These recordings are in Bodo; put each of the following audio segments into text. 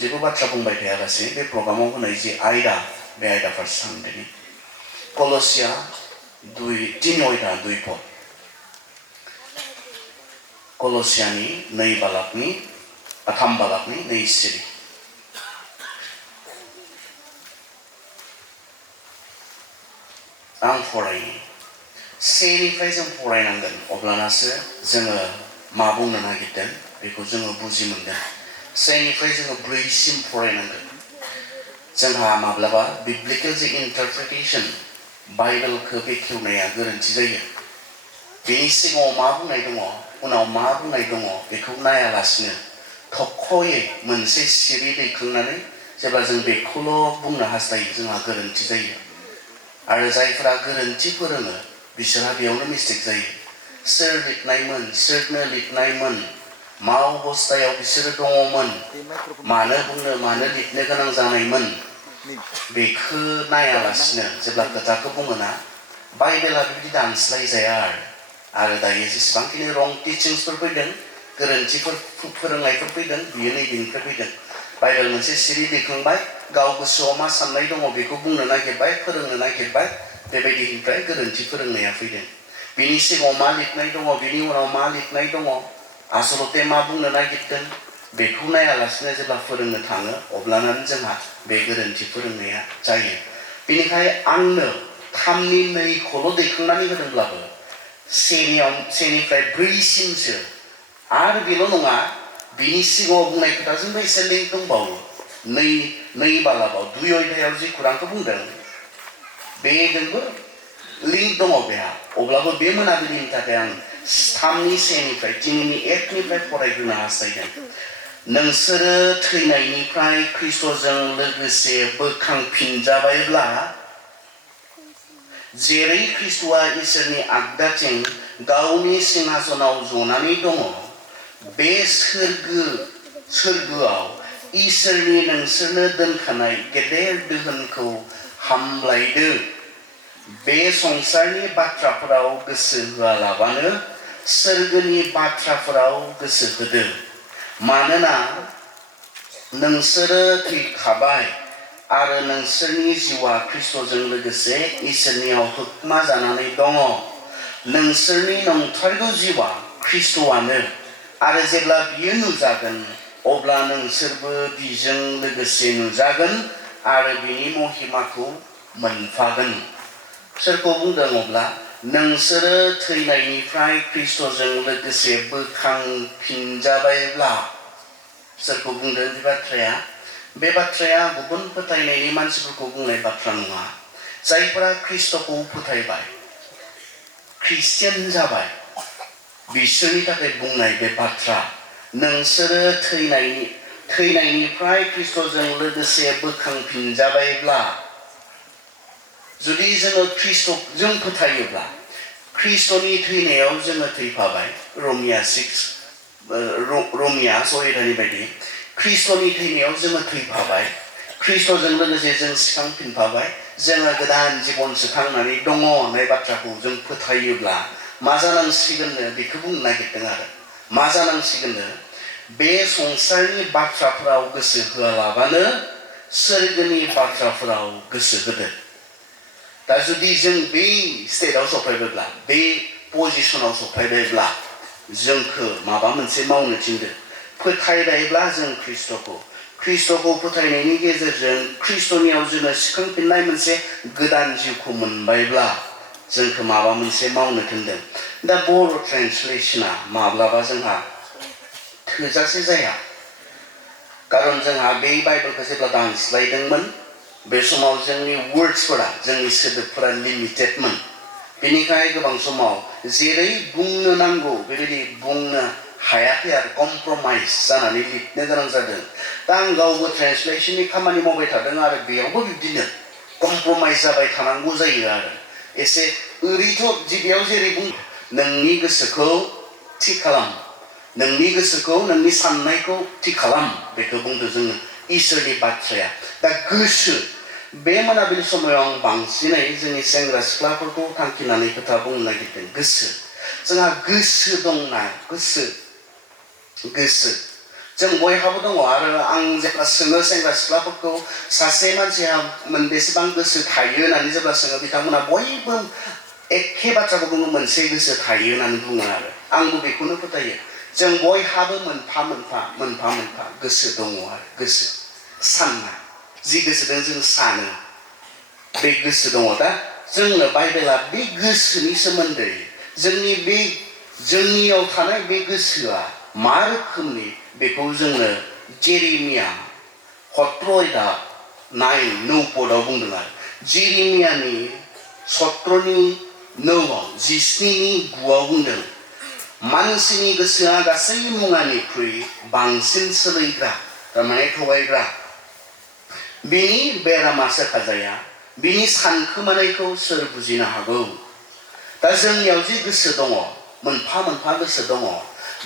जेबो बाथ्रा बुंबाय थायालासे बे प्रग्रामाव होनाय जि आयदा बे आयदा फारसे थांदिनि कलसिया 3 अध्याय 2 पद कलसियानि 2 बालाकनि 3 बालाकनि 2 सिरि आं फरायनि सेनिफ्राय जों फरायनांगोन अब्लानासो जोङो मा बुंनो नागिरदों बेखौ जोङो बुजि मोनगोन सेनिफ्राय जोङो 4 सिम फरायनांगोन जोंहा माब्लाबा बिब्लिकेल जे इन्टारप्रिटेशन बाइबेलखौ बेखेवनाया गोरोन्थि जायो बेनि सिगाङाव मा बुंनाय दङ उनाव मा बुंनाय दङ बेखौ नायालासिनो थख'यै मोनसे सिरि दैखांनानै जेब्ला जों बेखौल' बुंनो हास्थायो जोंहा गोरोन्थि जायो आरो जायफोरा गोरोन्थि फोरोङो बिसोरहा बेयावनो मिस्टेक जायो सोर लिरनायमोन सोरनो लिरनायमोन मा अबस्थायाव बिसोरो दङमोन मानो लिरनो गोनां जानायमोन बेखौ नायालासिनो जेब्ला खोथाखौ बुङोना बाइबेला बिदि दानस्लाय जाया आरो दायो जेसेबांखिनि रं टिचिंसफोर फैदों गोरोन्थिफोर फोरोंनायफोर फैदों बियो नैबेनिफ्राय फैदों बाइबेल मोनसे सिरि दैखांबाय गाव गोसोआव मा साननाय दङ बेखौ बुंनो नागिरबाय फोरोंनो नागिरबाय बेबायदिनिफ्राय गोरोन्थि फोरोंनाया फैदों बिनि सिगाङाव मा लिरनाय दङ बिनि उनाव मा लिरनाय दङ आसलते मा बुंनो नागिरदों बेखौ नायालासिनो जेब्ला फोरोंनो थाङो अब्लानो जोंहा बे गोरोन्थि फोरोंनाया जायो बेनिखायनो आंनो 3नि 2खौल' दैखांनानै होदोंब्लाबो सेनिफ्राय 4 सिमसो आरो बेल' नङा बिनि सिगाङाव बुंनाय खोथाजोंबो एसे लिंक दंबावो 2 बालाकाव 2 अध्यायाव जि खुरांखौ बुंदों बेजोंबो लिंक दङ बेहा अब्लाबो बे मोनाबिलिनि थाखाय आं 3नि 1निफ्राय 3नि 1निफ्राय फरायग्रोनो हास्थायदों नोंसोरो थैनायनिफ्राय ख्रिस्ट'जों लोगोसे बोखांफिनजाबायब्ला जेरै ख्रिस्ट'आ इसोरनि आगदाथिं गावनि सिंहासनाव जनानै दङ बे सोरगोआव इसोरनि नोंसोरनो दोनखानाय गेदेर दोहोनखौ हामलायदो बे संसारनि बाथ्राफोराव गोसो होआलाबानो सोरगोनि बाथ्राफोराव गोसो होदो मानोना नोंसोरो थैखाबाय आरो नोंसोरनि जिउआ ख्रिस्ट'जों लोगोसे इसोरनियाव होखमा जानानै दङ नोंसोरनि नंथारगौ जिउआ ख्रिस्ट'आनो आरो जेब्ला बियो नुजागोन अब्ला नोंसोरबो बिजों लोगोसे नुजागोन आरो बिनि महिमाखौ मोनफागोन सोरखौ बुंदों अब्ला नोंसोरो थैनायनिफ्राय ख्रिस्ट'जों लोगोसे बोखांफिनजाबायब्ला सोरखौ बुंदों बे बाथ्राया गुबुन फोथायनायनि मानसिफोरखौ बुंनाय बाथ्रा नङा जायफोरा ख्रिस्ट'खौ फोथायबाय ख्रिस्टियान जाबाय बिसोरनि थाखाय बुंनाय बे बाथ्रा नोंसोरो थैनायनिफ्राय ख्रिस्ट'जों लोगोसे बोखांफिनजाबायब्ला जुदि जोङो ख्रिस्ट'जों फोथायोब्ला ख्रिस्ट'नि थैनायाव जोङो थैफाबाय रमिया 6 बायदि ख्रिस्ट'नि थैनायाव जोङो थैफाबाय ख्रिस्ट'जों लोगोसे जों सिखांफिनफाबाय जोङो गोदान जिबनसो थांनानै दङ होननाय बाथ्राखौ जों फोथायोब्ला मा जानांसिगोननो बेखौ बुंनो नागिरदों आरो मा जानांसिगोननो बे संसारनि बाथ्राफोराव गोसो होआलाबानो सोरगोनि बाथ्राफोराव गोसो होदो दा जुदि जों बे स्टेटआव सफैबायब्ला बे पजिशनाव सफैबायब्ला जोंखौ माबा मोनसे मावनो थिनदो फोथायबायब्ला जों ख्रिस्ट'खौ फोथायनायनि गेजेरजों ख्रिस्ट'नियाव जोङो सिखांफिननाय मोनसे गोदान जिउखौ मोनबायब्ला जोंखौ माबा मोनसे मावनो थिनदों दा बर' ट्रेन्सलेशना माब्लाबा जोंहा थोजासे जाया खारन जोंहा बे बाइबेलखौ जेब्ला दानस्लायदोंमोन बे समाव जोंनि वर्ड्सफोरा जोंनि सोदोबफोरा लिमिटेडमोन बेनिखायनो गोबां समाव जेरै बुंनो नांगौ बेबायदि बुंनो हायाखै आरो कमप्रमाइज जानानै लिरनो गोनां जादों दा आं गावबो ट्रेन्सलेशननि खामानि मावबाय थादों आरो बेयावबो बिब्दिनो कमप्रमाइज जाबाय थानांगौ जायो आरो एसे ओरैथ' बेयाव जेरै बुं नोंनि गोसोखौ थि खालाम नोंनि साननायखौ थि खालाम बेखौ बुंदों जोङो इसोरनि बाथ्राया दा गोसो बे मोनाबिलि समाव आं बांसिनै जोंनि सेंग्रा सिख्लाफोरखौ थांखिनानै खोथा बुंनो नागिरदों गोसो जोंहा गोसो दंना गोसो जों बयहाबो दङ आरो आं जेब्ला सोङो सेंग्रा सिख्लाफोरखौ सासे मानसिया बेसेबां गोसो थायो होननानै जेब्ला सोङो बिथांमोना बयबो एखे बाथ्राखौ बुङो मोनसे गोसो थायो होननानै बुङो आरो आंबो बेखौनो फोथायो जों बयहाबो मोनफा मोनफा गोसो दङ आरो गोसो सानना जि गोसोजों जों सानो बे गोसो दङ दा जोंनो बाइबेला बे गोसोनि सोमोन्दै जोंनियाव थानाय बे गोसोआ मा रोखोमनि बेखौ जोंनो जेरेमिया 9:9 बुंदों आरो जेरेमियानि 17:9 बुंदों मानसिनि गोसोआ गासै मुवानिख्रुइ बांसिन सोलायग्रा थारमाने थगायग्रा बिनि बेरामा सोखाजाया बिनि सानखोमानायखौ सोर बुजिनो हागौ दा जोंनियाव जि गोसो दङ मोनफा गोसो दङ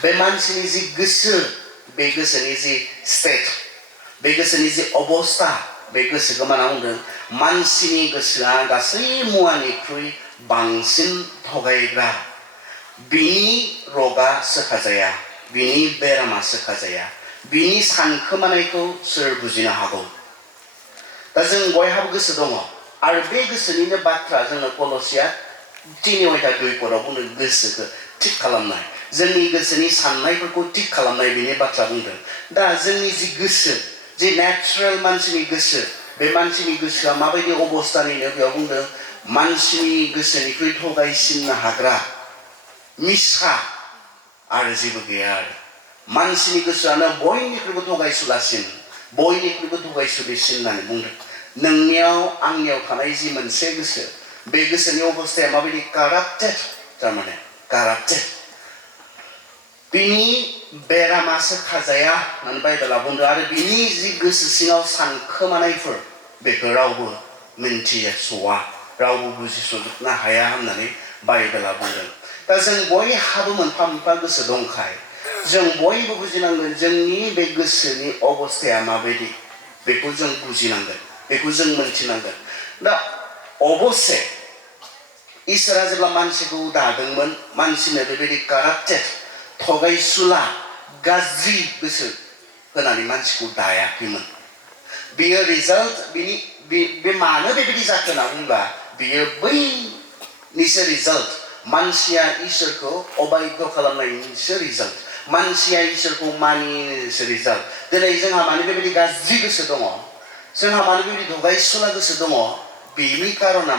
बे मानसिनि जि गोसो बे गोसोनि जि स्टेट बे गोसोनि जि अबस्था बे गोसोखौ मा बुंदों मानसिनि गोसोआ गासै मुवानिख्रुइ बांसिन थगायग्रा बिनि रगा सोखाजाया बिनि बेरामा सोखाजाया बिनि सानखोमानायखौ सोर बुजिनो हागौ दा जों बयहाबो गोसो दङ आरो बे गोसोनिनो बाथ्रा जोंनो कलसिया 3:2 बुंदों गोसोखौ थिक खालामनाय जोंनि गोसोनि साननायफोरखौ थिक खालामनाय बिनि बाथ्रा बुंदों दा जोंनि जि गोसो जि नेचारेल मानसिनि गोसो बे मानसिनि गोसोआ माबायदि अबस्थानिनो बेयाव बुंदों मानसिनि गोसोनिख्रुइ थगायसिननो हाग्रा मिसा आरो जेबो गैया आरो मानसिनि गोसोआनो बयनिख्रुइबो थगायसुलासिन बयनिख्रुइबो थगायसुलिसिन होननानै बुंदों नोंनियाव आंनियाव थानाय जि मोनसे गोसो बे गोसोनि अबस्थाया माबायदि काराप्टेड थारमाने काराप्टेड बिनि बेरामा सोखाजाया होननानै बाइबेला बुंदों आरो बिनि जि गोसो सिङाव सानखोमानायफोर बेखौ रावबो मिन्थिस'वा रावबो बुजिस'जोबनो हाया होननानै बाइबेला बुंदों दा जों बयहाबो मोनफा गोसो दंखाय जों बयबो बुजिनांगोन जोंनि बे गोसोनि अबस्थाया माबायदि बेखौ जों बुजिनांगोन बेखौ जों मिन्थिनांगोन दा अबस्से इसोरा जेब्ला मानसिखौ दादोंमोन मानसिनो बेबायदि काराप्टेड थगायसुला गाज्रि गोसो होनानै मानसिखौ दायाखैमोन बेयो रिजाल्ट बे मानो बेबायदि जाखो होनना बुंब्ला बेयो बैनिसो रिजाल्ट मानसिया इसोरखौ अबायध्य खालामनायनिसो रिजाल्ट मानसिया इसोरखौ मानिनोसो रिजाल्ट दिनै जोंहा मानो बेबायदि गाज्रि गोसो दङ जोंहा मानो बेबायदि थगायसुला गोसो दङ बेनि कारना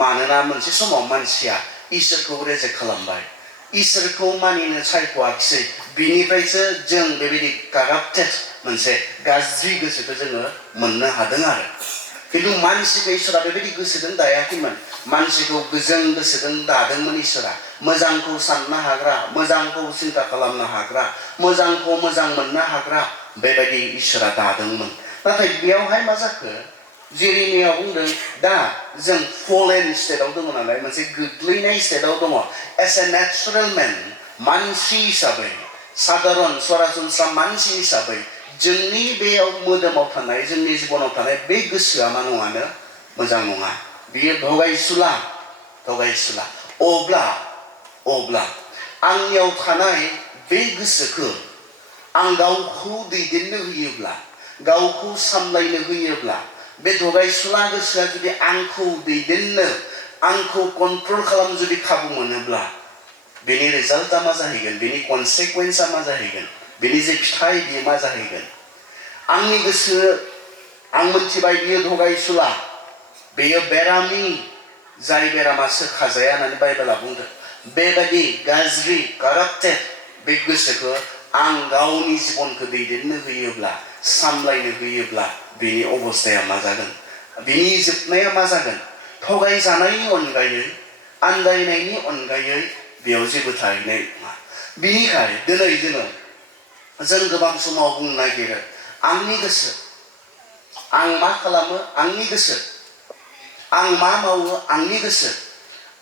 मानोना मोनसे समाव मानसिया इसोरखौ रेजेक्ट खालामबाय इसोरखौ मानिनो सायख'आखिसै बिनिफ्रायसो जों बेबायदि काराप्टेड मोनसे गाज्रि गोसोखौ जोङो मोननो हादों आरो खिन्थु मानसिखौ इसोरा बेबायदि गोसोजों दायाखैमोन मानसिखौ गोजों गोसोजों दादोंमोन इसोरा मोजांखौ साननो हाग्रा मोजांखौ सिन्था खालामनो हाग्रा मोजांखौ मोजां मोननो हाग्रा बेबायदि इसोरा दादोंमोन नाथाय बेयावहाय मा जाखो जेरेमिया बुंदों दा जों फलेन स्टेटआव दङ नालाय मोनसे गोग्लैनाय स्टेटआव दङ एस ए नेचारेल मेन मानसि हिसाबै साधारन सरासनस्रा मानसि हिसाबै जोंनि बेयाव मोदोमाव थानाय जोंनि जिबनाव थानाय बे गोसोआ मा नङानो मोजां नङा बियो थगायसुला अब्ला आंनियाव थानाय बे गोसोखौ आं गावखौ दैदेननो होयोब्ला गावखौ सामलायनो होयोब्ला बे थगायसुला गोसोआ जुदि आंखौ दैदेननो आंखौ कन्ट्रल खालामनो जुदि खाबु मोनोब्ला बेनि रिजाल्टआ मा जाहैगोन बेनि कनसिकुवेन्सआ मा जाहैगोन बेनि जे फिथाइ बेयो मा जाहैगोन आंनि गोसो आं मिथिबाय बियो थगायसुला बेयो बेरामि जाय बेरामा सोखाजाया होननानै बाइबेला बुंदों बेबायदि गाज्रि काराप्टेड बे गोसोखौ आं गावनि जिबनखौ दैदेननो होयोब्ला सामलायनो होयोब्ला बेनि अबस्थाया मा जागोन बेनि जोबनाया मा जागोन थगायजानायनि अनगायै आन्दायनायनि अनगायै बेयाव जेबो थाहैनाय नङा बिनिखाय दिनै जों गोबां समाव बुंनो नागिरो आंनि गोसो आं मा खालामो आंनि गोसो आं मा मावो आंनि गोसो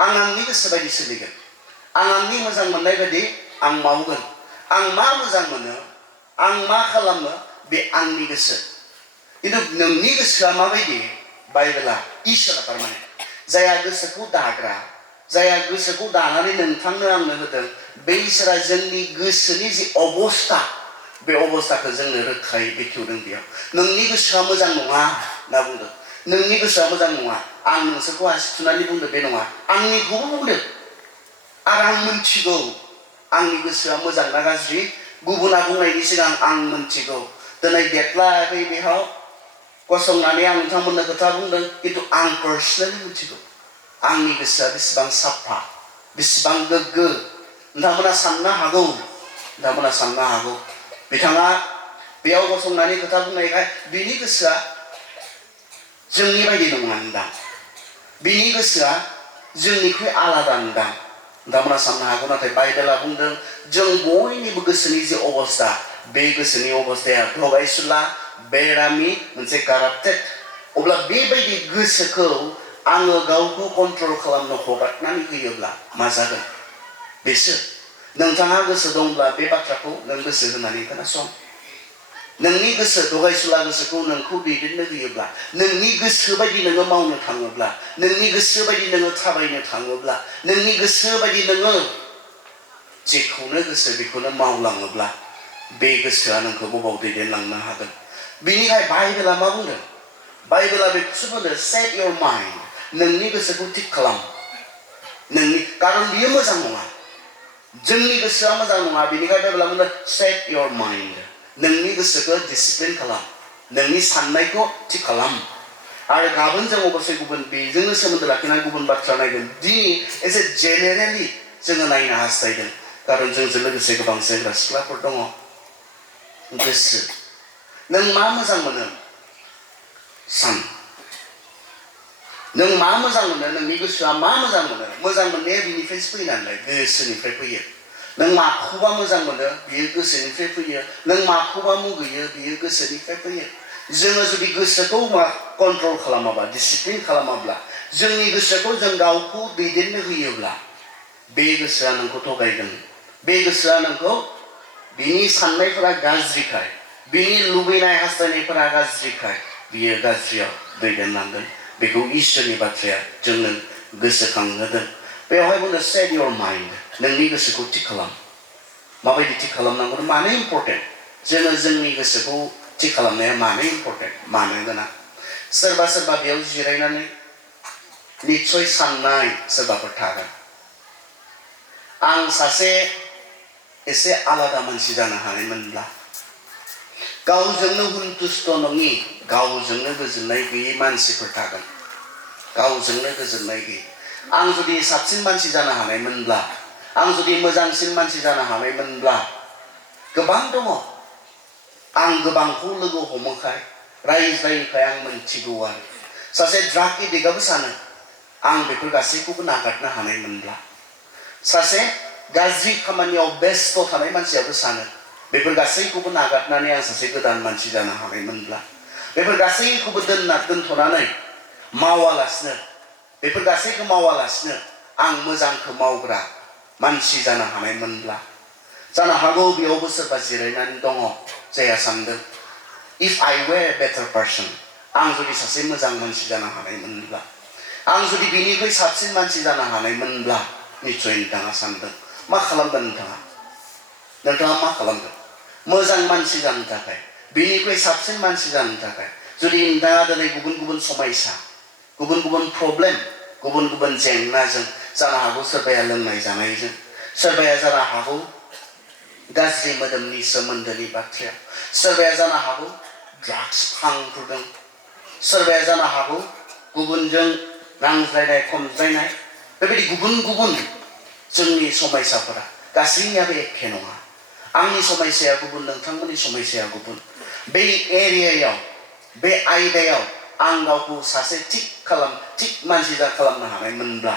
आं आंनि गोसो बायदि सोलिगोन आं आंनि मोजां मोननाय बायदि आं मावगोन आं मा मोजां मोनो आं मा खालामो बे आंनि गोसो खिन्थु नोंनि गोसोआ माबायदि बाइबेला इसोरा थारमाने जायहा गोसोखौ दाग्रा जायहा गोसोखौ दानानै नोंथांनो आंनो होदों बे इसोरा जोंनि गोसोनि जि अबस्था बे अबस्थाखौ जोंनो रोखायै बेखेवदों बेयाव नोंनि गोसोआ मोजां नङा होनना बुंदों नोंनि गोसोआ मोजां नङा आं नोंसोरखौ आसि थुनानै बुंदों बे नङा आंनिखौबो बुंदों आरो आं मोनथिगौ आंनि गोसोआ मोजां ना गाज्रि गुबुना बुंनायनि सिगां आं मोनथिगौ दिनै देख्लायाखै बेयाव गसंनानै आं नोंथांमोननो खोथा बुंदों खिन्थु आं पार्सनेलि मिथिगौ आंनि गोसोआ बेसेबां साफा बेसेबां गोग्गो नोंथांमोना साननो हागौ बिथाङा बेयाव गसंनानै खोथा बुंनायखाय बिनि गोसोआ जोंनि बायदि नङान्दां बिनि गोसोआ जोंनिख्रुइ आलादा दां नोंथांमोना साननो हागौ नाथाय बाइबेला बुंदों जों बयनिबो गोसोनि जे अबस्था बे गोसोनि अबस्थाया थगायसुला बेरामि मोनसे काराप्टेड अब्ला बेबायदि गोसोखौ आङो गावखौ कन्ट्रल खालामनो हगारनानै होयोब्ला मा जागोन बेसो नोंथाङा गोसो दंब्ला बे बाथ्राखौ नों गोसो होनानै खोनासं नोंनि गोसो थगायसुला गोसोखौ नोंखौ दैदेननो होयोब्ला नोंनि गोसो बायदि नोङो मावनो थाङोब्ला नोंनि गोसो बायदि नोङो थाबायनो थाङोब्ला नोंनि गोसो बायदि नोङो जेखौनो गोसो बेखौनो मावलाङोब्ला बे गोसोआ नोंखौ बबाव दैदेनलांनो हागोन बिनिखाय बाइबेला मा बुंदों बाइबेला बेखौसो बुंदों सेट योर माइन्ड नोंनि गोसोखौ थिग खालाम नोंनि कारन बियो मोजां नङा जोंनि गोसोआ मोजां नङा बेनिखाय बाइबेला बुंदों सेट योर माइन्ड नोंनि गोसोखौ डिसिप्लिन खालाम नोंनि साननायखौ थिग खालाम आरो गाबोन जों अबसे गुबुन बेजोंनो सोमोन्दो लाखिनानै गुबुन बाथ्रा नायगोन दिनै एसे जेनेरेलि जोङो नायनो हास्थायदों कारन जोंजों लोगोसे गोबां सेंग्रा सिख्लाफोर दङ गोसो नों मा मोजां मोनो सान नों मा मोजां मोनो नोंनि गोसोआ मा मोजां मोननाया बिनिफ्रायसो फैयो नालाय गोसोनिफ्राय फैयो नों माखौबा मोजां मोनो बियो गोसोनिफ्राय फैयो नों माखौबा मुगैयो बियो गोसोनिफ्राय फैयो जोङो जुदि गोसोखौ कन्ट्रल खालामाबा डिसिप्लिन खालामाब्ला जोंनि गोसोखौ जों गावखौ दैदेननो होयोब्ला बे गोसोआ नोंखौ थगायगोन बे गोसोआ नोंखौ बिनि साननायफोरा गाज्रिखाय बिनि लुबैनाय हास्थायनायफोरा गाज्रिखाय बियो गाज्रियाव दैदेनलांगोन बेखौ इसोरनि बाथ्राया जोंनो गोसोखांहोदों बेवहाय बुंदों सेट योर माइन्ड नोंनि गोसोखौ थिग खालाम माबायदि थिग खालामनांगौ मानो इम्पर्टेन्ट जोङो जोंनि गोसोखौ थिग खालामनाया मानो इम्पर्टेन्ट मानो गोनां सोरबा बेयाव जिरायनानै निस्सय साननाय सोरबाफोर थागोन आं सासे एसे आलादा मानसि जानो हानायमोनब्ला गावजोंनो हुनथुस्थ नङि गावजोंनो गोजोननाय गैयै मानसिफोर थागोन गावजोंनो गोजोननाय गैयै आं जुदि साबसिन मानसि जानो हानायमोनब्ला आं जुदि मोजांसिन मानसि जानो हानायमोनब्ला गोबां दङ आं गोबांखौ लोगो हमोखाय रायज्लायोखाय आं मोनथिगौ आरो सासे ड्राग एडिक्टआबो सानो आं बेफोर गासैखौबो नागारनो हानायमोनब्ला सासे गाज्रि खामानियाव बेस्थ थानाय मानसियाबो सानो बेफोर गासैखौबो नागारनानै आं सासे गोदान मानसि जानो हानायमोनब्ला बेफोर गासैखौबो दोनथ'नानै मावालासिनो बेफोर गासैखौ मावालासिनो आं मोजांखौ मावग्रा मानसि जानो हानायमोनब्ला जानो हागौ बेयावबो सोरबा जिरायनानै दङ जायहा सानदों if I way better person आं जुदि सासे मोजां मानसि जानो हानायमोनब्ला आं जुदि बिनिख्रुइ साबसिन मानसि जानो हानायमोनब्ला निस्सय नोंथाङा सानदों मा खालामगोन नोंथाङा मा खालामगोन मोजां मानसि जानो थाखाय बिनिख्रुइ साबसिन मानसि जानो थाखाय जुदि नोंथाङा दिनै गुबुन समयसा गुबुन प्रब्लेम गुबुन जेंनाजों जानो हागौ सोरबाया लोंनाय जानायजों सोरबाया जानो हागौ गाज्रि मोदोमनि सोमोन्दोनि बाथ्राया सोरबाया जानो हागौ ड्राग्स फांफुदों सोरबाया जानो हागौ गुबुनजों नांज्लायनाय खमज्लायनाय बेबायदि गुबुन जोंनि समयसाफोरा गासैनियाबो एखे नङा आंनि समयसाया गुबुन नोंथांमोननि समयसाया गुबुन बे एरियायाव बे आयदायाव आं गावखौ सासे थिग मानसि खालामनो हानायमोनब्ला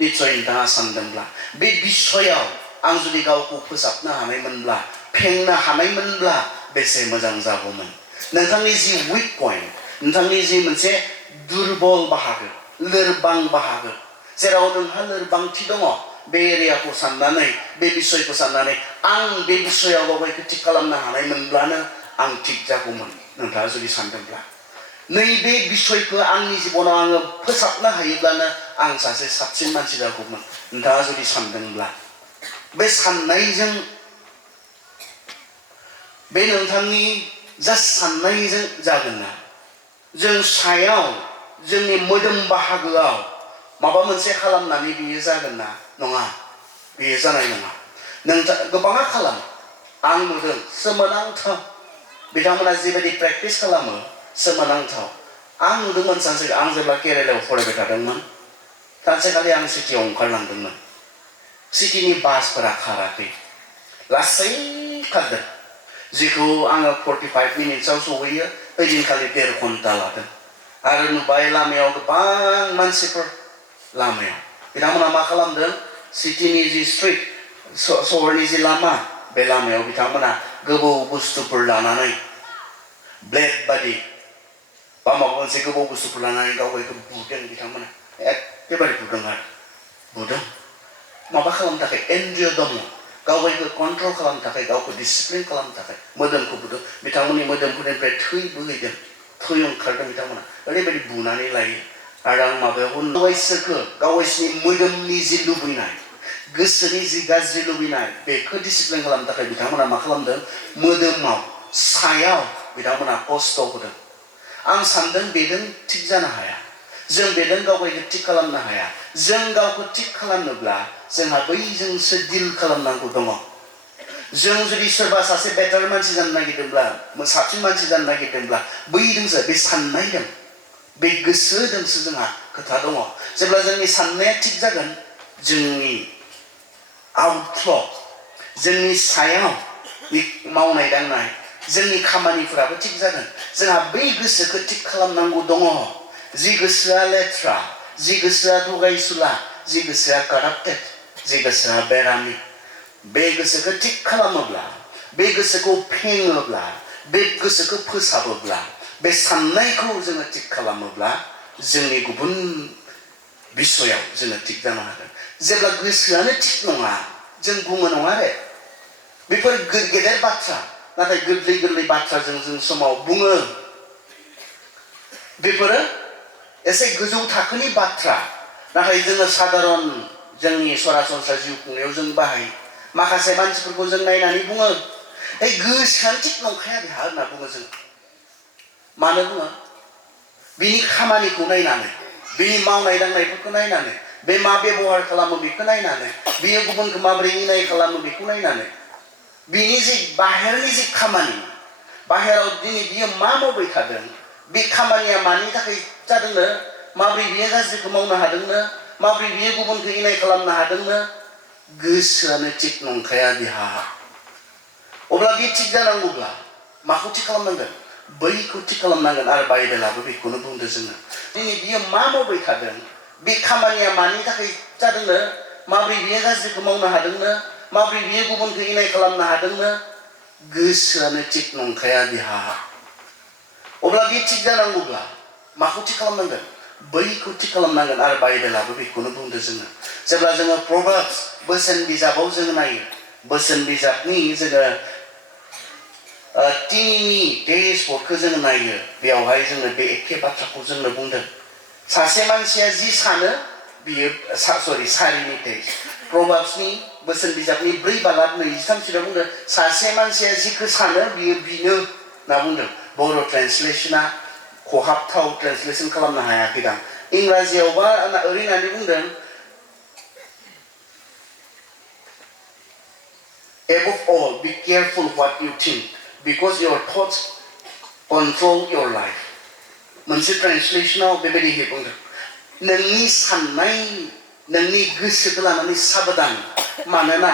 निस्सय नोंथाङा सानदोंब्ला बे बिसयाव आं जुदि गावखौ फोसाबनो हानायमोनब्ला फेंनो हानायमोनब्ला बेसे मोजां जागौमोन नोंथांनि जि उइक पइन्ट नोंथांनि जि मोनसे दुरबल बाहागो लोरबां बाहागो जेराव नोंहा लोरबांथि दङ बे एरियाखौ साननानै बे बिसयखौ साननानै आं बे बिसयाव गावखौ थिग खालामनो हानायमोनब्लानो आं थिग जागौमोन नोंथाङा जुदि सानदोंब्ला नैबे बिसयखौ आंनि जिबनाव आङो फोसाबनो हायोब्लानो आं सासे साबसिन मानसि जागौमोन नोंथाङा जुदि सानदोंब्ला बे साननायजों बे नोंथांनि जास्ट साननायजों जागोन ना जों सायाव जोंनि मोदोम बाहागोआव माबा मोनसे खालामनानै बियो जागोन ना नङा बियो जानाय नङा नोंथां गोबाङा खालामो आं नुदों सोमोनांथाव बिथांमोना जिबायदि प्रेक्टिस खालामो सोमोनांथाव आं नुदोंमोन सानसे आं जेब्ला केरेलायाव फरायबाय थादोंमोन सानसेखालि आं सिटियाव ओंखारलांदोंमोन सिटिनि बासफोरा खाराखै लासै खारदों जिखौ आङो 45 मिनिट्सआव सहैयो ओइदिनखालि 1.5 घन्टा लादों आरो नुबाय लामायाव गोबां मानसिफोर लामायाव बिथांमोना मा खालामदों सिटिनि जि स्ट्रिट सहरनि जि लामा बे लामायाव बिथांमोना गोबौ बुस्थुफोर लानानै ब्लेड बादि बा माबा मोनसे गोबौ बुस्थुफोर लानानै गावगायखौ बुदों बिथांमोना एखेबारे बुदों आरो बुदों माबा खालामनो थाखाय एन्ड्रिय दङ गावगायखौ कन्ट्रल खालामनो थाखाय गावखौ डिसिप्लिन खालामनो थाखाय मोदोमखौ बुदों बिथांमोननि मोदोमफोरनिफ्राय थै बोहैदों थै ओंखारदों बिथांमोना ओरैबायदि बुनानै लायो आरो आं माबायाव गावसोरखौ गावसोरनि मोदोमनि जि लुबैनाय गोसोनि जि गाज्रि लुबैनाय बेखौ डिसिप्लिन खालामनो थाखाय बिथांमोना मा खालामदों मोदोमाव सायाव बिथांमोना खस्थ' होदों आं सानदों बेजों थिग जानो हाया जों बेजों गावगायखौ थिग खालामनो हाया जों गावखौ थिग खालामनोब्ला जोंहा बैजोंसो डिल खालामनांगौ दङ जों जुदि सोरबा सासे बेटार मानसि जानो नागिरदोंब्ला साबसिन मानसि जानो नागिरदोंब्ला बैजोंसो बे साननायजों बे गोसोजोंसो जोंहा खोथा दङ जेब्ला जोंनि साननाया थिग जागोन जोंनि आउटफ्ल' जोंनि सायाव मावनाय दांनाय जोंनि खामानिफोराबो थिग जागोन जोंहा बै गोसोखौ थिग खालामनांगौ दङ जि गोसोआ लेथ्रा जि गोसोआ थगायसुला जि गोसोआ काराप्टेड जि गोसोआ बेरामि बे गोसोखौ थिग खालामोब्ला बे गोसोखौ फेङोब्ला बे गोसोखौ फोसाबोब्ला बे साननायखौ जोङो थिग खालामोब्ला जोंनि गुबुन बिसयाव जोङो थिग जानो हागोन जेब्ला गोसोआनो थिग नङा जों बुङो नङा रे बेफोर गेदेर बाथ्रा नाथाय गोरलै गोरलै बाथ्राजों जों समाव बुङो बेफोरो एसे गोजौ थाखोनि बाथ्रा नाथाय जोङो साधारन जोंनि सरासनस्रा जिउ खुंनायाव जों बाहायो माखासे मानसिफोरखौ जों नायनानै बुङो गोसोआनो थिग नंखाया बेहा होनना बुङो जों मानो बुङो बिनि खामानिखौ नायनानै बिनि मावनाय दांनायफोरखौ नायनानै बे मा बेबहार खालामो बेखौ नायनानै बियो गुबुनखौ माबोरै इनाय खालामो बेखौ नायनानै बिनि जि बाहेरनि जि खामानि बाहेराव दिनै बियो मा मावबाय थादों बे खामानिया मानि थाखाय जादोंनो माबोरै बियो गाज्रिखौ मावनो हादोंनो माबोरै बियो गुबुनखौ इनाय खालामनो हादोंनो गोसोआनो थिग नंखाया बिहा अब्ला बे थिग जानांगौब्ला माखौ थिग खालामनांगोन बैखौ थिग खालामनांगोन आरो बाइबेलाबो बेखौनो बुंदों जोङो दिनै बियो मा मावबाय थादों बे खामानिया मानि थाखाय जादोंनो माबोरै बियो गाज्रिखौ मावनो हादोंनो माबोरै बियो गुबुनखौ इनाय खालामनो हादोंनो गोसोआनो थिग नंखाया बिहा अब्ला बे थिग जानांगौब्ला माखौ थिग खालामनांगोन बैखौ थिग खालामनांगोन आरो बाइबेलाबो बेखौनो बुंदों जोङो जेब्ला जोङो प्रभाब्स बोसोन बिजाबाव जोङो नायो बोसोन बिजाबनि जोङो तिनि डेसबर्डखौ जोङो नायो बेयावहाय जोङो बे एखे बाथ्राखौ जोंनो बुंदों सासे मानसिया जि सानो बियो सारिनि टेक्स प्रभाब्सनि बोसोन बिजाबनि 4:23 बुंदों सासे मानसिया जिखौ सानो बियो बिनो होनना बुंदों बर' ट्रेन्सलेसना खहाबथाव ट्रेन्सलेसन खालामनो हायाखै दां इंराजियावबा ओरैनानै बुंदों above all be careful what you think because your thoughts control your life मोनसे ट्रेन्सलेसनाव बेबायदि बुंदों नोंनि साननाय नोंनि गोसोखौ लानानै साबधान मानोना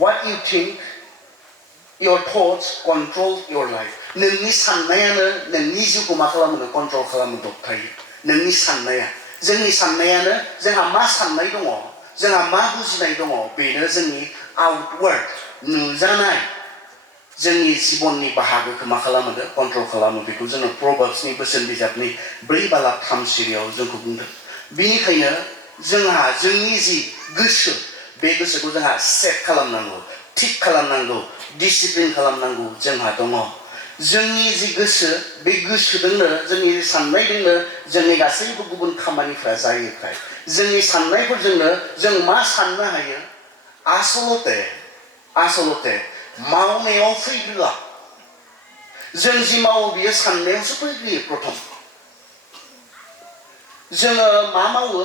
what you think your thoughts control your life नोंनि साननायानो नोंनि जिउखौ मा खालामो कन्ट्रल खालामो दबथायो नोंनि साननाया जोंनि साननायानो जोंहा मा साननाय दङ जोंहा मा बुजिनाय दङ बेनो जोंनि आउटवार्ड नुजानाय जोंनि जिबननि बाहागोखौ मा खालामो कन्ट्रल खालामो बेखौ जोङो प्रभाब्सनि बोसोन बिजाबनि 4:3 जोंखौ बुंदों बेनिखायनो जोंहा जोंनि जि गोसो बे गोसोखौ जोंहा सेट खालामनांगौ थिग खालामनांगौ डिसिप्लिन खालामनांगौ जोंहा दङ जोंनि जि गोसो बे गोसोजोंनो जोंनि साननायजोंनो जोंनि गासैबो गुबुन खामानिफ्रा जायोखाय जोंनि साननायफोरजोंनो जों मा साननो हायो आसलते मावनायाव फैग्रोआ जों जि मावो बियो साननायावसो फैग्रोयो प्रथम जोङो मा मावो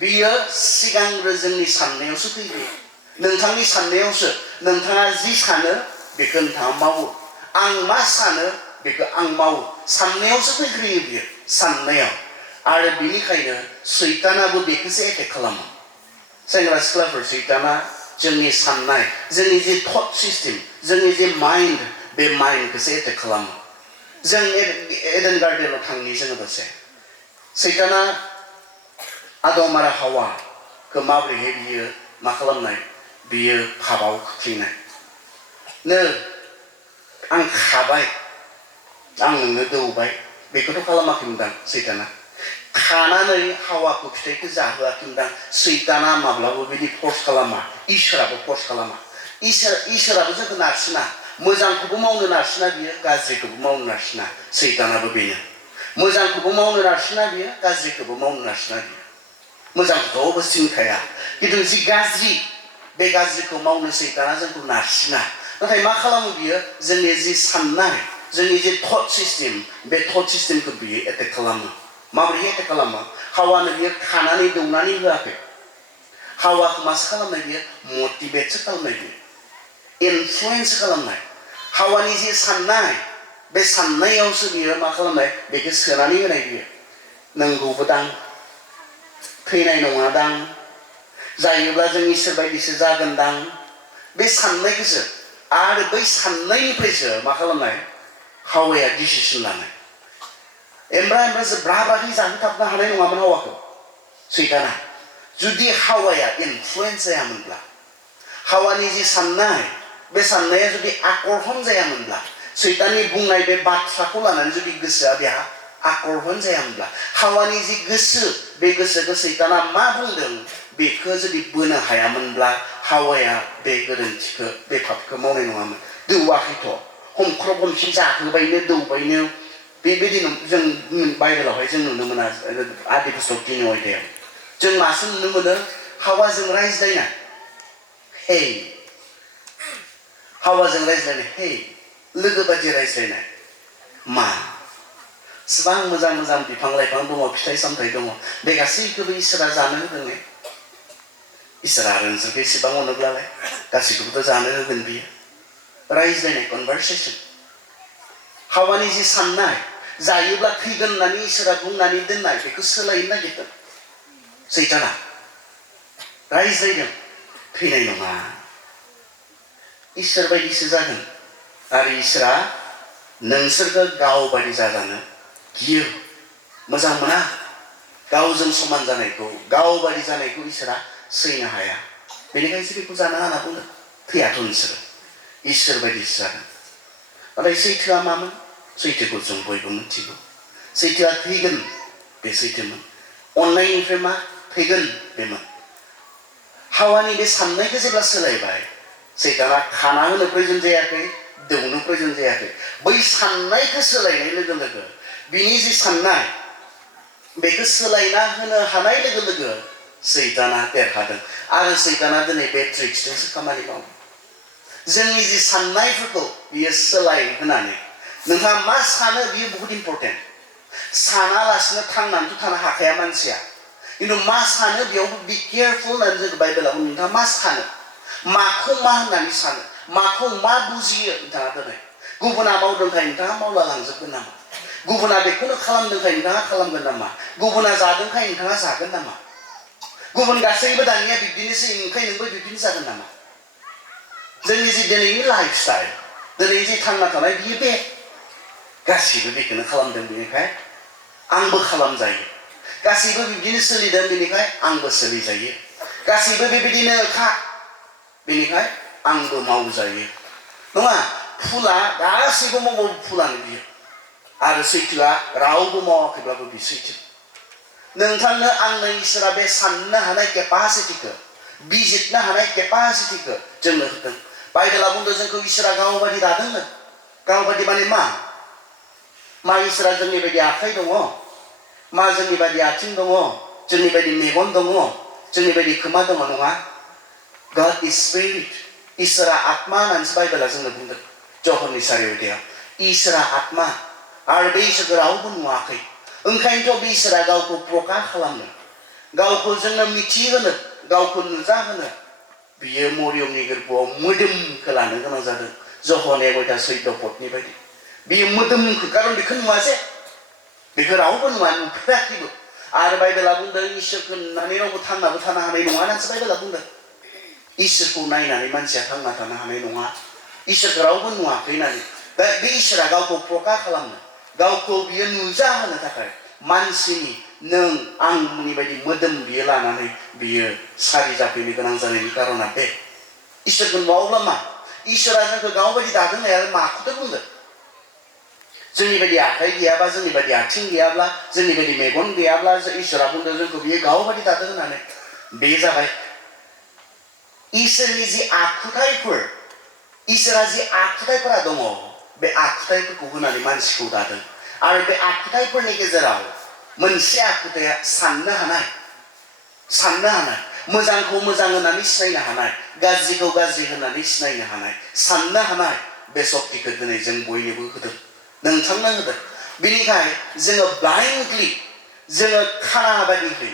बियो सिगांग्रो जोंनि साननायावसो फैग्रोयो नोंथांनि साननायावसो नोंथाङा जि सानो बेखौ नोंथाङा मावो आं मा सानो बेखौ आं मावो साननायावसो फैग्रोयो बियो साननायाव आरो बिनिखायनो सैतानाबो बेखौसो एटेक खालामो सेंग्रा सिख्लाफोर सैताना जोंनि साननाय जोंनि जे थट सिस्टेम जोंनि जे माइन्ड बे माइन्डखौसो एटेक खालामो जों एडेन गार्डेनाव थांनि जोङो दसे सैताना आदम आरो हावाखौ माबोरैहाय बियो मा खालामनाय बियो फाबाव खोख्लैनाय नो आं खाबाय आं नोंनो दौबाय बेखौथ' खालामाखैमोनदां सैताना खानानै हावाखौ फिथाइखौ जाहोआखैमोनदां सैताना माब्लाबो बिदि फर्स खालामा इसोराबो फर्स खालामा इसोराबो जोंखौ नारसिना मोजांखौबो मावनो नारसिना बियो गाज्रिखौबो मावनो नारसिना सैतानाबो बेनो मोजांखौबो मावनो नारसिना बियो गाज्रिखौबो मावनो नारसिना बियो मोजांखौथ' अबस्थिं थाया खिन्थु जि गाज्रि बे गाज्रिखौ मावनो सैताना जोंखौ नारसिना नाथाय मा खालामो बियो जोंनि जि साननाय जोंनि जे थट सिस्टेम बे थट सिस्टेमखौ बियो एटेक खालामो माबोरै एटेक खालामो हावानो बियो खानानै दौनानै होआखै हावाखौ मासो खालामनाय बियो मटिभेटसो खालामनाय बियो इनफ्लुयेन्स खालामनाय हावानि जे साननाय बे साननायावसो बियो मा खालामनाय बेखौ सोनानै होनाय बियो नंगौबो दां थैनाय नङा दां जायोब्ला जों इसोर बायदिसो जागोनदां बे साननायखौसो आरो बै साननायनिफ्रायसो मा खालामनाय हावाया डिसिसन लानाय एमब्रा ब्राहि जाहोथाबनो हानाय नङामोन हावाखौ सैताना जुदि हावाया इनफ्लुयेन्स जायामोनब्ला हावानि जि साननाय बे साननाया जुदि आकर्षण जायामोनब्ला सैताननि बुंनाय बे बाथ्राखौ लानानै जुदि गोसोआ बेहा आकर्षण जायामोनब्ला हावानि जि गोसो बे गोसोखौ सैताना मा बुंदों बेखौ जुदि बोनो हायामोनब्ला हावाया बे गोरोन्थिखौ बे पापखौ मावनाय नङामोन दौवाखैथ' हमख्रब हमसि जाहोबायनो दौबायनो बेबायदि जों बाइबेलावहाय जों नुनो मोना आदि पुस्तक 3 अध्यायाव जों मासो नुनो मोनो हावाजों रायज्लायनाय हे हावाजों रायज्लायनाय हे लोगो बादि रायज्लायनाय मा इसिबां मोजां मोजां बिफां लाइफां दङ फिथाइ सामथाइ दङ बे गासैखौबो इसोरा जानो होदों ने इसोरा आरो नोंसोरखौ इसेबां अनोब्लालाय गासैखौबोथ' जानो होगोन बियो रायज्लायनाय कनभारसेसन हावानि जि साननाय जायोब्ला थैगोन होननानै इसोरा बुंनानै दोननाय बेखौ सोलायनो नागिरदों सैताना रायज्लायदों थैनाय नङा इसोर बायदिसो जागोन आरो इसोरा नोंसोरखौ गाव बायदि जाजानो गियो मोजां मोना गावजों समान जानायखौ गाव बायदि जानायखौ इसोरा सैनो हाया बेनिखायसो बेखौ जानो हाना बुंदों थैयाथ' नोंसोरो इसोर बायदिसो जागोन नाथाय सैथोआ मामोन सैथोखौ जों बयबो मिथिगौ सैथोआ थैगोन बे सैथोमोन अननायनिफ्राय मा थैगोन बेमोन हावानि बे साननायखौ जेब्ला सोलायबाय सैताना खाना होनो प्रयजन जायाखै दौनो प्रयजन जायाखै बै साननायखौ सोलायनाय लोगो लोगो बिनि जि साननाय बेखौ सोलायना होनो हानाय लोगो लोगो सैताना देरहादों आरो सैताना दिनै बे ट्रिक्सजोंसो खामानि मावो जोंनि जि साननायफोरखौ बियो सोलाय होनानै नोंहा मा सानो बियो बहुत इम्पर्टेन्ट सानालासिनो थांनानैथ' थानो हाखाया मानसिया खिन्थु मा सानो बेयावबो बि केयारफुल होननानै जों बाइबेलाव नोंथाङा मा सानो माखौ मा होननानै सानो माखौ मा बुजियो नोंथाङा दिनै गुबुना मावदोंखाय नोंथाङा मावला लांजोबगोन नामा गुबुना बेखौनो खालामदोंखाय नोंथाङा खालामगोन नामा गुबुना जादोंखाय नोंथाङा जागोन नामा गुबुन गासैबो दानिया बिब्दिनोसै ओंखाय नोंबो बिब्दिनो जागोन नामा जोंनि जि दिनैनि लाइफ स्टाइल दिनै जि थांना थानाय बियो बे गासैबो बेखौनो खालामदों बेनिखाय आंबो खालामजायो गासैबो बिब्दिनो सोलिदों बेनिखाय आंबो सोलिजायो गासैबो बेबायदिनोखा बेनिखाय आंबो मावजायो नङा फुला गासैबो मावो फुलानो बियो आरो सैथोआ रावबो मावाखैब्लाबो बे सैथो नोंथांनो आंनो इसोरा बे साननो हानाय केपासिटिखौ बिजिरनो हानाय केपासिटिखौ जोंनो होदों बाइबेला बुंदों जोंखौ इसोरा गावबादि दादोंनो गावबादि माने मा इसोरा जोंनि बायदि आखाइ दङ मा जोंनि बायदि आथिं दङ जोंनि बायदि मेगन दङ जोंनि बायदि खोमा दङ नङा God is spirit इसोरा आत्मा होननानैसो बाइबेला जोंनो बुंदों जहननि 4:2 इसोरा आत्मा आरो बे इसोरखौ रावबो नुवाखै ओंखायनोथ' बे इसोरा गावखौ प्रकाश खालामनो गावखौ जोंनो मिथिहोनो गावखौ नुजाहोनो बियो मरियमनि गोरबोआव मोदोमखौ लानो गोनां जादों जहन 1:14 बायदि बियो मोदोमखौ खारन बेखौ नुवाजे बेखौ रावबो नुवा नुफेराखैबो आरो बाइबेला बुंदों इसोरखौ नुनानै रावबो थांनाबो थानो हानाय नङा होननानैसो बाइबेला बुंदों इसोरखौ नायनानै मानसिया थांना थानो हानाय नङा इसोरखौ रावबो नुवाखै होननानै दा बे इसोरा गावखौ प्रकाश खालामनो गावखौ बियो नुजाहोनो थाखाय मानसिनि नों आंनि बायदि मोदोम बियो लानानै बियो सारि जाफैनो गोनां जानायनि कारना बे इसोरखौ नुवाब्ला मा इसोरा जोंखौ गावबायदि दादों होननाया माखौथो बुंगोन जोंनि बायदि आखाइ गैयाबा जोंनि बायदि आथिं गैयाब्ला जोंनि बायदि मेगन गैयाब्ला इसोरा बुंदों जोंखौ बियो गावबायदि दादों होननानै बे जाबाय इसोरनि जि आखुथायफोर इसोरा जि आखुथायफोरा दङ बे आखुथायफोरखौ होनानै मानसिखौ दादों आरो बे आखुथायफोरनि गेजेराव मोनसे आखुथाया साननो हानाय मोजांखौ मोजां होननानै सिनायनो हानाय गाज्रिखौ गाज्रि होननानै सिनायनो हानाय साननो हानाय बे सक्तिखौ दिनै जों बयनोबो होदों नोंथांनो होदों बेनिखायनो जोङो ब्लाइन्डलि जोङो खाना बायदियै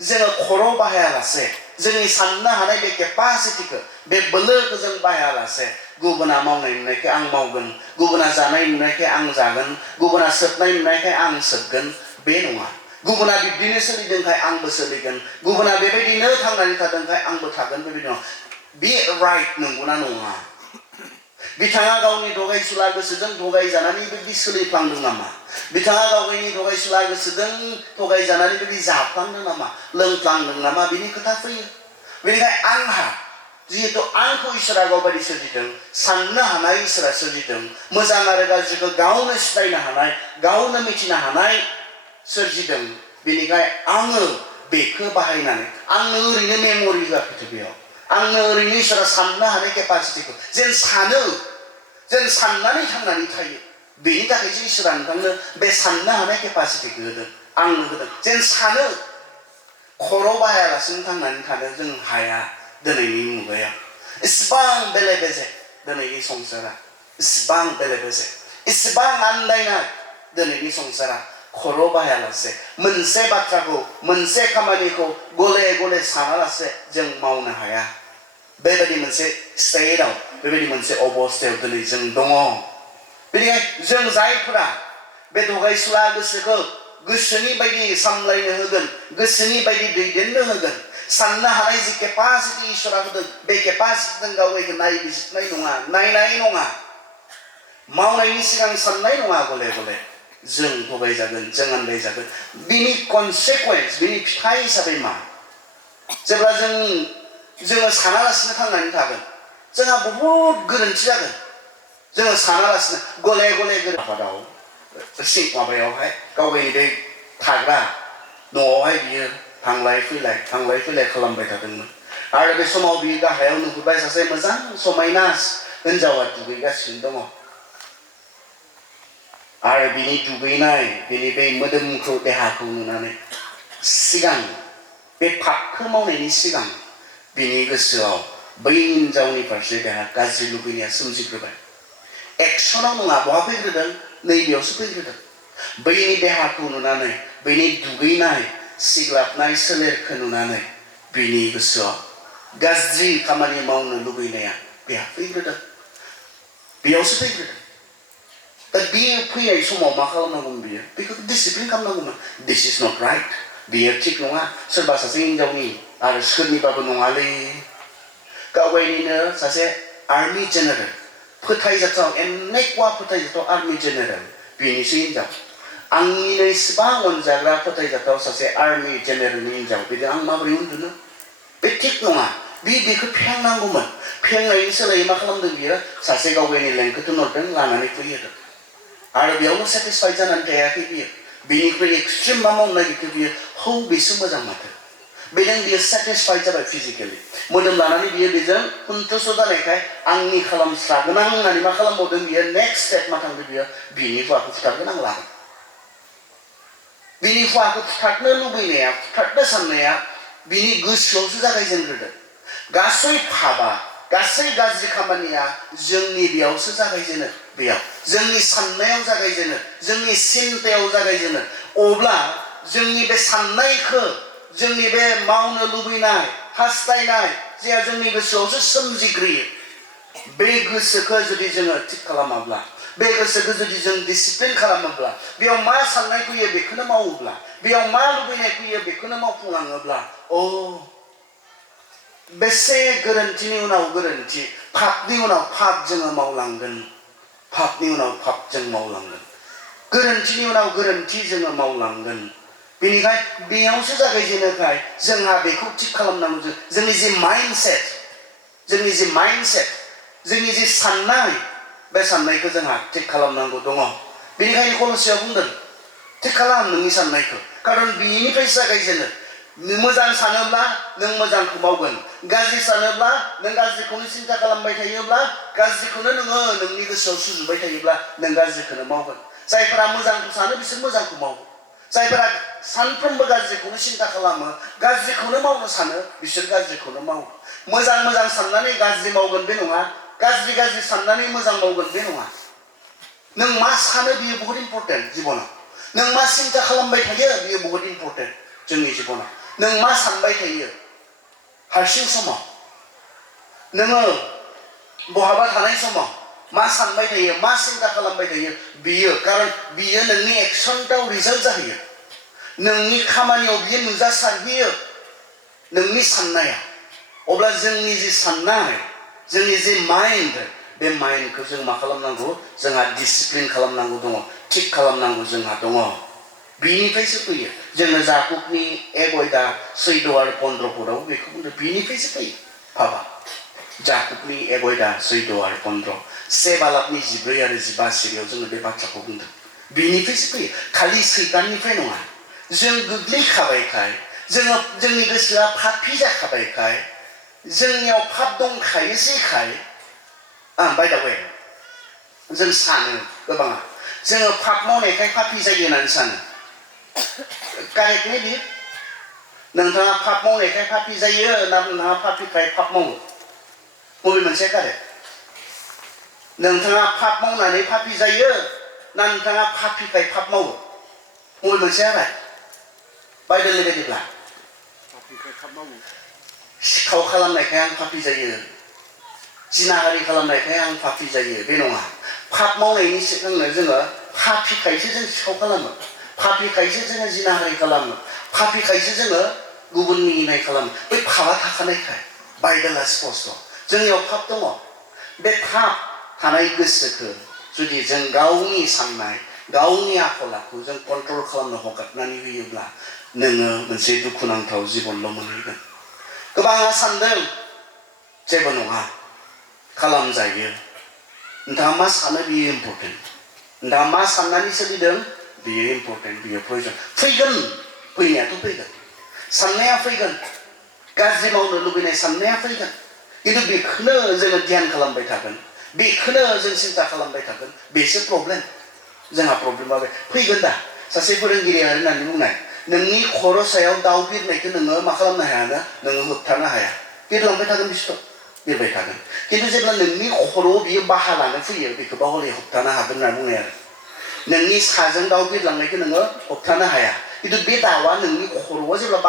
जोङो खर' बाहायालासे जोंनि साननो हानाय बे केपासिटिखौ बे बोलोखौ जों बाहायालासे गुबुना मावनाय नुनायखाय आं मावगोन गुबुना जानाय नुनायखाय आं जागोन गुबुना सोबनाय नुनायखाय आं सोबगोन बे नङा गुबुना बिब्दिनो सोलिदोंखाय आंबो सोलिगोन गुबुना बेबायदिनो थांनानै थादोंखाय आंबो थागोन बेबायदि नङा बे राइट नंगौना नङा बिथाङा गावनि दगायसुला गोसोजों थगायजानानै बेबायदि सोलिफ्लांदों नामा बिथाङा गावनि दगायसुला गोसोजों थगायजानानै बेबायदि जाफ्लांदों नामा लोंफ्लांदों नामा बिनि खोथा फैयो बेनिखायनो आंहा जिहेतु आंखौ इसोरा गावबायदि सोरजिदों साननो हानाय इसोरा सोरजिदों मोजां आरो गाज्रिखौ गावनो सिनायनो हानाय गावनो मिथिनो हानाय सोरजिदों बेनिखायनो आङो बेखौ बाहायनानै आंनो ओरैनो मेमरि होआखै बेयाव आंनो ओरैनो इसोरा साननो हानाय केपासिटिखौ जेन साननानै थांनानै थायो बेनि थाखायसो इसोरा नोंथांनो बे साननो हानाय केपासिटिखौ होदों आंनो होदों जेन सानो खर' बाहायालासिनो थांनानै थानो जों हाया दिनैनि मुगायाव इसिबां बेले बेजे दिनैनि संसारा इसिबां बेले बेजे इसिबां आन्दायनाय दिनैनि संसारा खर' बाहायालासे मोनसे बाथ्राखौ मोनसे खामानिखौ गले गले सानालासे जों मावनो हाया बेबायदि मोनसे स्टेटआव बेबायदि मोनसे अबस्थायाव दिनै जों दङ बेनिखायनो जों जायफोरा बे दगायसुला गोसोखौ गोसोनि बायदि सामलायनो होगोन गोसोनि बायदि दैदेननो होगोन साननो हानाय जि केपासिटि इसोरा होदों बे केपासिटिजों गावैखौ नायबिजिरनाय नङा नायनाय नङा मावनायनि सिगां साननाय नङा गले गले जों थगायजागोन जों आन्दायजागोन बिनि कनसिकुवेन्स बिनि फिथाइ हिसाबै मा जेब्ला जोङो सानालासिनो थांनानै थागोन जोंहा बहुद गोरोन्थि जागोन जोङो सानालासिनो गले गले आफादाव माबायावहाय गावनि बे थाग्रा न'आवहाय बियो थांलाय फैलाय खालामबाय थादोंमोन आरो बे समाव बियो गाहायाव नुहुरबाय सासे मोजां समायना हिनजावा दुगैगासिनो दङ आरो बिनि दुगैनाय बिनि बे मोदोमखौ देहाखौ नुनानै सिगां बे पापखौ मावनायनि सिगां बिनि गोसोआव बै हिनजावनि फारसे बेहा गाज्रि लुबैनाया सोमजिग्रोबाय एक्सनाव नङा बहा फैग्रोदों नैबेयावसो फैग्रोदों बैनि देहाखौ नुनानै बैनि दुगैनाय सिग्लाबनाय सोलेरखौ नुनानै बिनि गोसोआव गाज्रि खामानि मावनो लुबैनाया बेहा फैग्रोदों बेयावसो फैग्रोदों दा बे फैनाय समाव मा खालामनांगौमोन बियो बेखौ डिसिप्लिन खालामनांगौमोन दिस इज नट राइट बियो थिग नङा सोरबा सासे हिनजावनि आरो सोरनिबाबो नङालै गावगायनिनो सासे आर्मि जेनेरेल फोथायजाथाव एनेकुवा फोथायजाथाव आर्मि जेनेरेल बेनिसो हिनजाव आंनिनो इसिबां अनजाग्रा फोथायजाथाव सासे आर्मि जेनेरेलनि हिनजाव बेजों आं माबोरै उन्दुनो बे थिग नङा बेखौ फेंनांगौमोन फेंनायनि सोलायै मा खालामदों बियो सासे गावगायनि लेंखौ थिनहरदों लानानै फैहोदों आरो बेयावनो सेटिसफाइड जानानै थायाखै बियो बेनिख्रुइ एक्सट्रिम मा मावनो नागिरखो बियो हौ बेसो मोजां माथो बेजों बियो सेटिसफाइड जाबाय फिजिकेलि मोदोम लानानै बियो बेजों सन्तुष्ट जानायखाय आंनि खालामस्रागोन आं होननानै मा खालामबावदों बियो नेक्स्ट स्टेप मा थांदों बियो बिनि हौवाखौ फुथारगोन आं लागोन बिनि हौवाखौ फुथारनो लुबैनाया फुथारनो साननाया बिनि गोसोआवसो जागायजेनग्रोदों गासै पापआ गासै गाज्रि खामानिया जोंनि बेयावसो जागायजेनो बेयाव जोंनि साननायाव जागायजेनो जोंनि सिन्तायाव जागायजेनो अब्ला जोंनि बे साननायखौ जोंनि बे मावनो लुबैनाय हास्थायनाय जेया जोंनि गोसोआवसो सोमजिग्रोयो बे गोसोखौ जुदि जोङो थिग खालामाब्ला बे गोसोखौ जुदि जों डिसिप्लिन खालामोब्ला बेयाव मा साननाय फैयो बेखौनो मावोब्ला बेयाव मा लुबैनाय फैयो बेखौनो मावफुंलाङोब्ला बेसे गोरोन्थिनि उनाव गोरोन्थि पापनि उनाव पाप जोङो मावलांगोन पापनि उनाव पाप जों मावलांगोन गोरोन्थिनि उनाव गोरोन्थि जोङो मावलांगोन बेनिखायनो बेयावसो जागायजेनोखाय जोंहा बेखौ थिग खालामनांगौ जोंनि जि माइन्डसेट जोंनि जि साननाय बे साननायखौ जोंहा थिग खालामनांगौ दङ बेनिखायनो कलसियाव बुंदों थिग खालाम नोंनि साननायखौ खारन बेनिफ्रायसो जागायजेनो मोजां सानोब्ला नों मोजांखौ मावगोन गाज्रि सानोब्ला नों गाज्रिखौनो सिन्ता खालामबाय थायोब्ला गाज्रिखौनो नोङो नोंनि गोसोआव सुजुबाय थायोब्ला नों गाज्रिखौनो मावगोन जायफोरा मोजांखौ सानो बिसोर मोजांखौ मावो जायफोरा सानफ्रोमबो गाज्रिखौनो सिन्ता खालामो गाज्रिखौनो मावनो सानो बिसोर गाज्रिखौनो मावो मोजां साननानै गाज्रि मावगोन बे नङा गाज्रि साननानै मोजां मावगोन बे नङा नों मा सानो बियो बहुत इम्पर्टेन्ट जिबनाव नों मा सिन्ता खालामबाय थायो बियो बहुत इम्पर्टेन्ट जोंनि जिबनाव नों मा सानबाय थायो हारसिं समाव नोङो बहाबा थानाय समाव मा सानबाय थायो मा सिन्ता खालामबाय थायो बियो खारन बियो नोंनि एक्सनआव रिजाल्ट जाहैयो नोंनि खामानियाव बियो नुजासारहैयो नोंनि साननाया अब्ला जोंनि जि साननाय जोंनि जि माइन्ड बे माइन्डखौ जों मा खालामनांगौ जोंहा डिसिप्लिन खालामनांगौ दङ थिग खालामनांगौ जोंहा दङ बिनिफ्रायसो फैयो जोङो जाकुबनि 1:14-15 बेखौ बुंदों बिनिफ्रायसो फैयो पापा जाकुबनि 1:14-15 से बालाकनि 14 आरो 15 सिरियाव जोङो बे बाथ्राखौ बुंदों बिनिफ्रायसो फैयो खालि सैताननिफ्राय नङा जों गोग्लैखाबायखाय जोंनि गोसोआ पापी जाखाबायखाय जोंनियाव पाप दंखायोसैखाय बाय दा वे जों सानो गोबाङा जोङो पाप मावनायखाय पापी जायो होननानै सानो कारेक्टलि बियो नोंथाङा पाप मावनायखाय पापी जायो ना नोंथाङा पापीखाय पाप मावो बबे मोनसे कारेक्ट नोंथाङा पाप मावनानै पापी जायो ना नोंथाङा पापीखाय पाप मावो बबे मोनसे आरो बाइबेलनि बायदिब्ला पापीखाय पाप मावो सिखाव खालामनायखाय आं पापी जायो जिनाहारि खालामनायखाय आं पापी जायो बे नङा पाप मावनायनि सिगांनो जोङो पापीखायसो जों सिखाव खालामो पापीखायसो जोङो जिनाहारि खालामो पापीखायसो जोङो गुबुननि इनाय खालामो बे पापआ थाखानायखाय बाइबेला स्पस्ट जोंनियाव पाप दङ बे पाप थानाय गोसोखौ जुदि जों गावनि साननाय गावनि आखल आखु जों कन्ट्रल खालामनो हगारनानै होयोब्ला नोङो मोनसे दुखुनांथाव जिबनल' मोनहैगोन गोबाङा सानदों जेबो नङा खालामजायो नोंथाङा मा सानो बियो इम्पर्टेन्ट नोंथाङा मा साननानै सोलिदों बियो इम्पर्टेन्ट बियो प्रयजन फैनायाथ' फैगोन साननाया फैगोन गाज्रि मावनो लुबैनाय साननाया फैगोन खिन्थु बेखौनो जोङो ध्यान खालामबाय थागोन बेखौनो जों सिन्ता खालामबाय थागोन बेसो प्रब्लेम जोंहा प्रब्लेमा बे फैगोन दा सासे फोरोंगिरिया होननानै बुंनाय नोंनि खर' सायाव दाउ बिरनायखौ नोङो मा खालामनो हाया नोङो होबथानो हाया बिरलांबाय थागोन बिसोर बिरबाय थागोन खिन्थु जेब्ला नोंनि खर'आव बियो बाहा लानो फैयो बेखौबा हले होबथानो हागोन होनना बुंनाय आरो नोंनि साजों दाउ बिरलांनायखौ नोङो होबथानो हाया खिन्थु बे दाउआ नोंनि खर'आव जेब्ला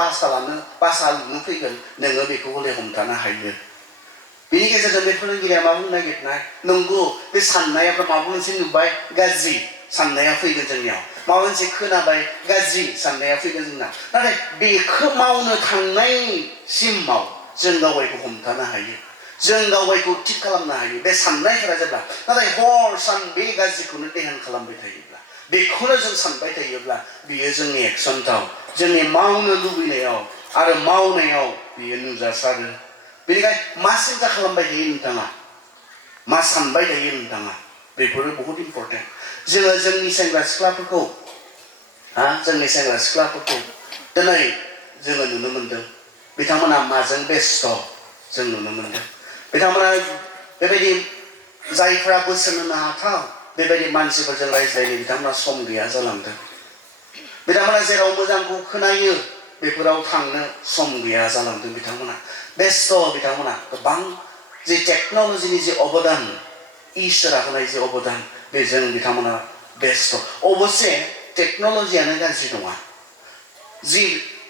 बासा लुनो फैगोन नोङो बेखौ हले हमथानो हायो बेनि गेजेरजों बे फोरोंगिरिया मा बुंनो नागिरनाय नंगौ बे साननायाफ्रा माबा मोनसे नुबाय गाज्रि साननाया फैगोन जोंनियाव माबा मोनसे खोनाबाय गाज्रि साननाया फैगोन जोंनाव नाथाय बेखौ मावनो थांनायसिमाव जों गावगायखौ हमथानो हायो जों गावगायखौ थिग खालामनो हायो बे साननायफोरा जेब्ला नाथाय हर सान बे गाज्रिखौनो ध्यान खालामबाय थायोब्ला बेखौनो जों सानबाय थायोब्ला बियो जोंनि एक्सनआव जोंनि मावनो लुबैनायाव आरो मावनायाव बियो नुजासारो बेनिखायनो मा सिन्ता खालामबाय थायो नोंथाङा मा सानबाय थायो नोंथाङा बेफोरो बहुत इम्पर्टेन्ट जोङो जोंनि सेंग्रा सिख्लाफोरखौ दिनै जोङो नुनो मोनदों बिथांमोना माजों बेस्थ जों नुनो मोनदों बिथांमोना बेबायदि जायफ्रा बोसोन होनो हाथाव बेबायदि मानसिफोरजों रायज्लायनो बिथांमोना सम गैया जालांदों बिथांमोना जेराव मोजांखौ खोनायो बेफोराव थांनो सम गैया जालांदों बिथांमोना बेस्थ बिथांमोना गोबां जे टेक्न'लजिनि जे अबदान इसोरा होनाय जे अबदान बेजों बिथांमोना बेस्थ अबसे टेक्न'लजियानो गाज्रि नङा जि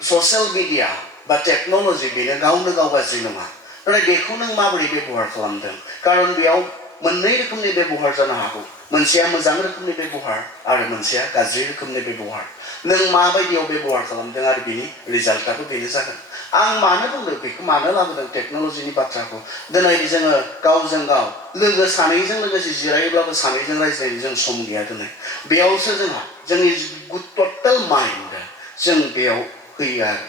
ससियेल मिडिया बा टेक्न'लजि बेनो गावनो गाव गाज्रि नङा नाथाय बेखौ नों माबोरै बेबहार खालामदों खारन बेयाव मोननै रोखोमनि बेबहार जानो हागौ मोनसेया मोजां रोखोमनि बेबहार आरो मोनसेया गाज्रि रोखोमनि बेबहार नों माबायदियाव बेबहार खालामदों आरो बिनि रिजाल्टआबो बेनो जागोन आं मानो बुंदों बेखौ मानो लाबोदों टेक्न'लजिनि बाथ्राखौ दिनै जोङो गावजों गाव लोगो सानैजों लोगोसे जिरायोब्लाबो सानैजों रायज्लायनो जों सम गैया दिनै बेयावसो जोंहा जोंनि टटेल माइन्ड जों बेयाव होयो आरो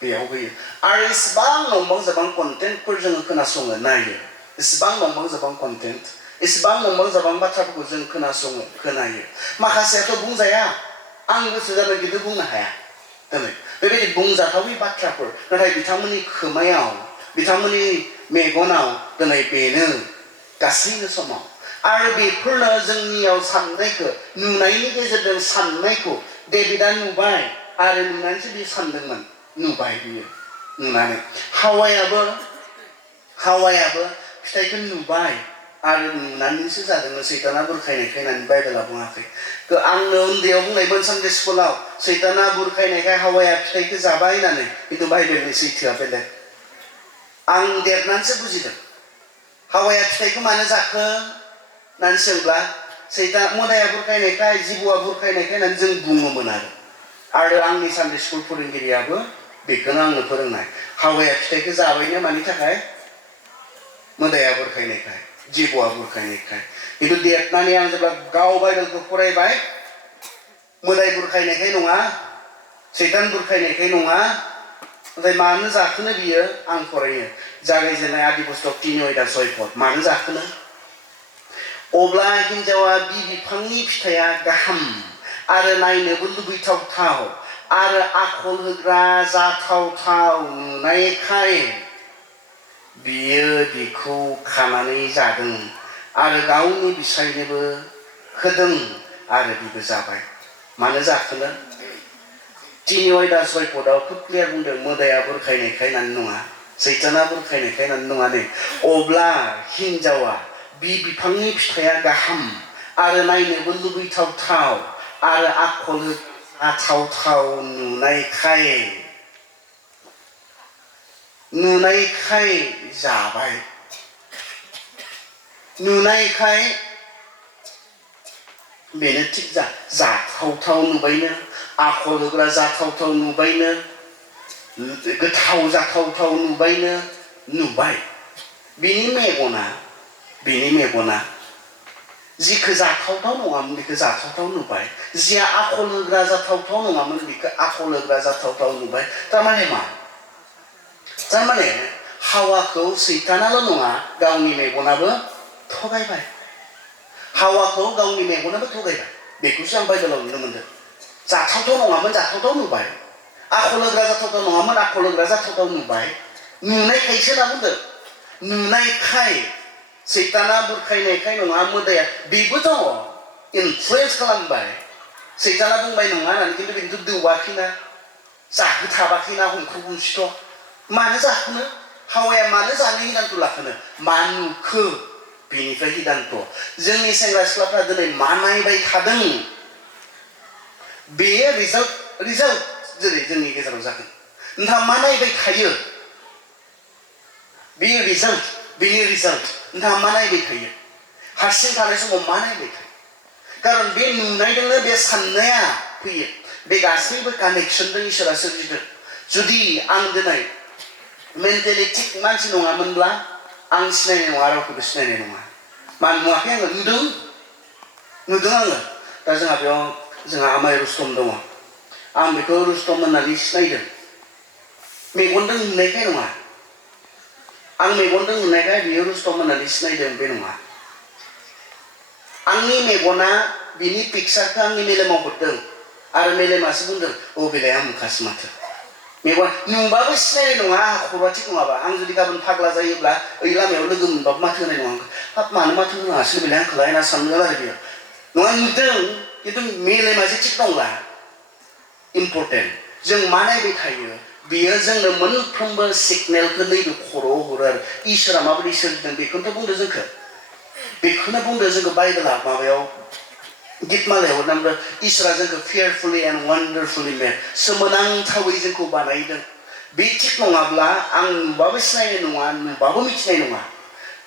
बेयाव होयो आरो इसेबां नंबां जाबां कन्टेन्टफोर जोङो खोनासङो नायो इसेबां नंबां जाबां कन्टेन्ट इसेबां नंबां जाबां बाथ्राफोरखौ जों खोनासङो खोनायो माखासेयाथ' बुंजाया आं गोसो जादों खिन्थु बुंनो हाया दिनै बेबायदि बुंजाथावै बाथ्राफोर नाथाय बिथांमोननि खोमायाव बिथांमोननि मेगनाव दिनै बेनो गासैबो समाव आरो बेफोरनो जोंनियाव साननायखौ नुनायनि गेजेरजों साननायखौ डेभिडआ नुबाय आरो नुनानैसो बियो सानदोंमोन नुबाय बियो नुनानै हावायाबो फिथाइखौ नुबाय आरो नुनानैसो जादोंमोन सैताना बुरखायनायखाय होननानै बाइबेला बुङाखै आंनो उन्दैयाव बुंनायमोन सानडे स्कुलाव सैताना बुरखायनायखाय हावाया फिथाइखौ जाबाय होननानै खिन्थु बाइबेलनि सैथोआ बेलेग आं देरनानैसो बुजिदों हावाया फिथाइखौ मानो जाखो होननानै सोंब्ला मोदाया बुरखायनायखाय जिबौआ बुरखायनायखाय होननानै जों बुङोमोन आरो आंनि सानडे स्कुल फोरोंगिरियाबो बेखौनो आंनो फोरोंनाय हावाया फिथाइखौ जाबायनो मानि थाखाय मोदाया बुरखायनायखाय जिबौआ बुरखायनायखाय खिन्थु देरनानै आं जेब्ला गाव बाइबेलखौ फरायबाय मोदाय बुरखायनायखाय नङा सैतान बुरखायनायखाय नङा नाथाय मानो जाखोनो बियो आं फरायो जागायजेननाय आदि पुस्तक 3:6 मानो जाखोनो अब्ला हिन्जावा बि बिफांनि फिथाइया गाहाम आरो नायनोबो लुबैथावथाव आरो आखल होग्रा जाथावथाव नुनायखाय बियो बिखौ खानानै जादों आरो गावनि बिसायनोबो होदों आरो बिबो जाबाय मानो जाखोनो 3:6 खोब क्लियार बुंदों मोदाया बुरखायनायखाय होननानै नङा सैताना बुरखायनायखाय होननानै नङा नै अब्ला हिन्जावा बि बिफांनि फिथाइया गाहाम आरो नायनोबो लुबैथावथाव आरो आखल जाथावथाव नुनायखाय जाबाय नुनायखाय बेनो थिग जाथावथाव नुबायनो आखल होग्रा जाथावथाव नुबायनो गोथाव जाथावथाव नुबाय बिनि मेगना जिखौ जाथावथाव नङामोन बेखौ जाथावथाव नुबाय जिया आखल होग्रा जाथावथाव नङामोन बेखौ आखल होग्रा जाथावथाव नुबाय थारमाने हावाखौ सैतानाल' नङा गावनि मेगनाबो थगायबाय हावाखौ गावनि मेगनाबो थगायबाय बेखौसो आं बाइबेलाव नुनो मोनदों जाथावथाव नङामोन जाथावथाव नुबाय आखल होग्रा जाथावथाव नङामोन आखल होग्रा जाथावथाव नुबाय नुनायखायसो होनना बुंदों नुनायखाय सैताना बुरखायनायखाय नङा मोदाया बेबो दङ इनफ्लुयेन्स खालामबाय सैताना बुंबाय नङा होननानै खिन्थु बेनोथ' दौवाखैना जाहोथाबाखैना हमखौ बुंसिथ' मानो जाखोनो हावाया मानो जानो हिदानथ' लाखोनो मा नुखो बेनिफ्राय हिदानथ' जोंनि सेंग्रा सिख्लाफ्रा दिनै मा नायबाय थादों बे रिजाल्ट जेरै जोंनि गेजेराव जागोन नोंथाङा मा नायबाय थायो बेनि रिजाल्ट नोंथाङा मा नायबाय थायो हारसिं थानाय समाव मा नायबाय थायो खारन बे नुनायजोंनो बे साननाया फैयो बे गासैबो कानेक्सनजों इसोरा सोरजिदों जुदि आं दिनै मेन्टेलि थिग मानसि नङामोनब्ला आं सिनायनाय नङा रावखौबो सिनायनाय नङा मा नुवाखै आङो नुदों आङो दा जोंहा आमाय रुस्तम दङ आं बेखौ रुस्तम होननानै सिनायदों मेगनजों नुनायखाय नङा आं मेगनजों नुनायखाय बियो रुस्तम होननानै सिनायदों बे नङा आंनि मेगना बिनि पिक्सारखौ आंनि मेलेमाव हरदों आरो मेलेमासो बुंदों बेलाय आमुखासो माथो मेगन नुबाबो सिनायनाय नङा खर'आ थिग नङाबा आं जुदि गाबोन फाग्ला जायोब्ला ओइ लामायाव लोगो मोनबाबो माथो होनाय नङा हाब मानो माथो होनाङासो बेलाय आंखौलाय होनना सानगोन आरो बियो नङा नुदों खिन्थु मेलेमासो थिग नंला इम्पर्टेन्ट जों मा नायबाय थायो बियो जोंनो मोनफ्रोमबो सिगनेलखौ नैबे खर'आव हरो आरो इसोरा माबायदि सोरजिदों बेखौनोथ' बुंदों जोंखौ बेखौनो बुंदों जोंखौ बाइबेला माबायाव गितमालायाव हरनांगौ इसोरा जोंखौ fearfully and wonderfully made सोमोनांथावै जोंखौ बानायदों बे थिग नङाब्ला आं नुबाबो सिनायनाय नङा नुबाबो मिथिनाय नङा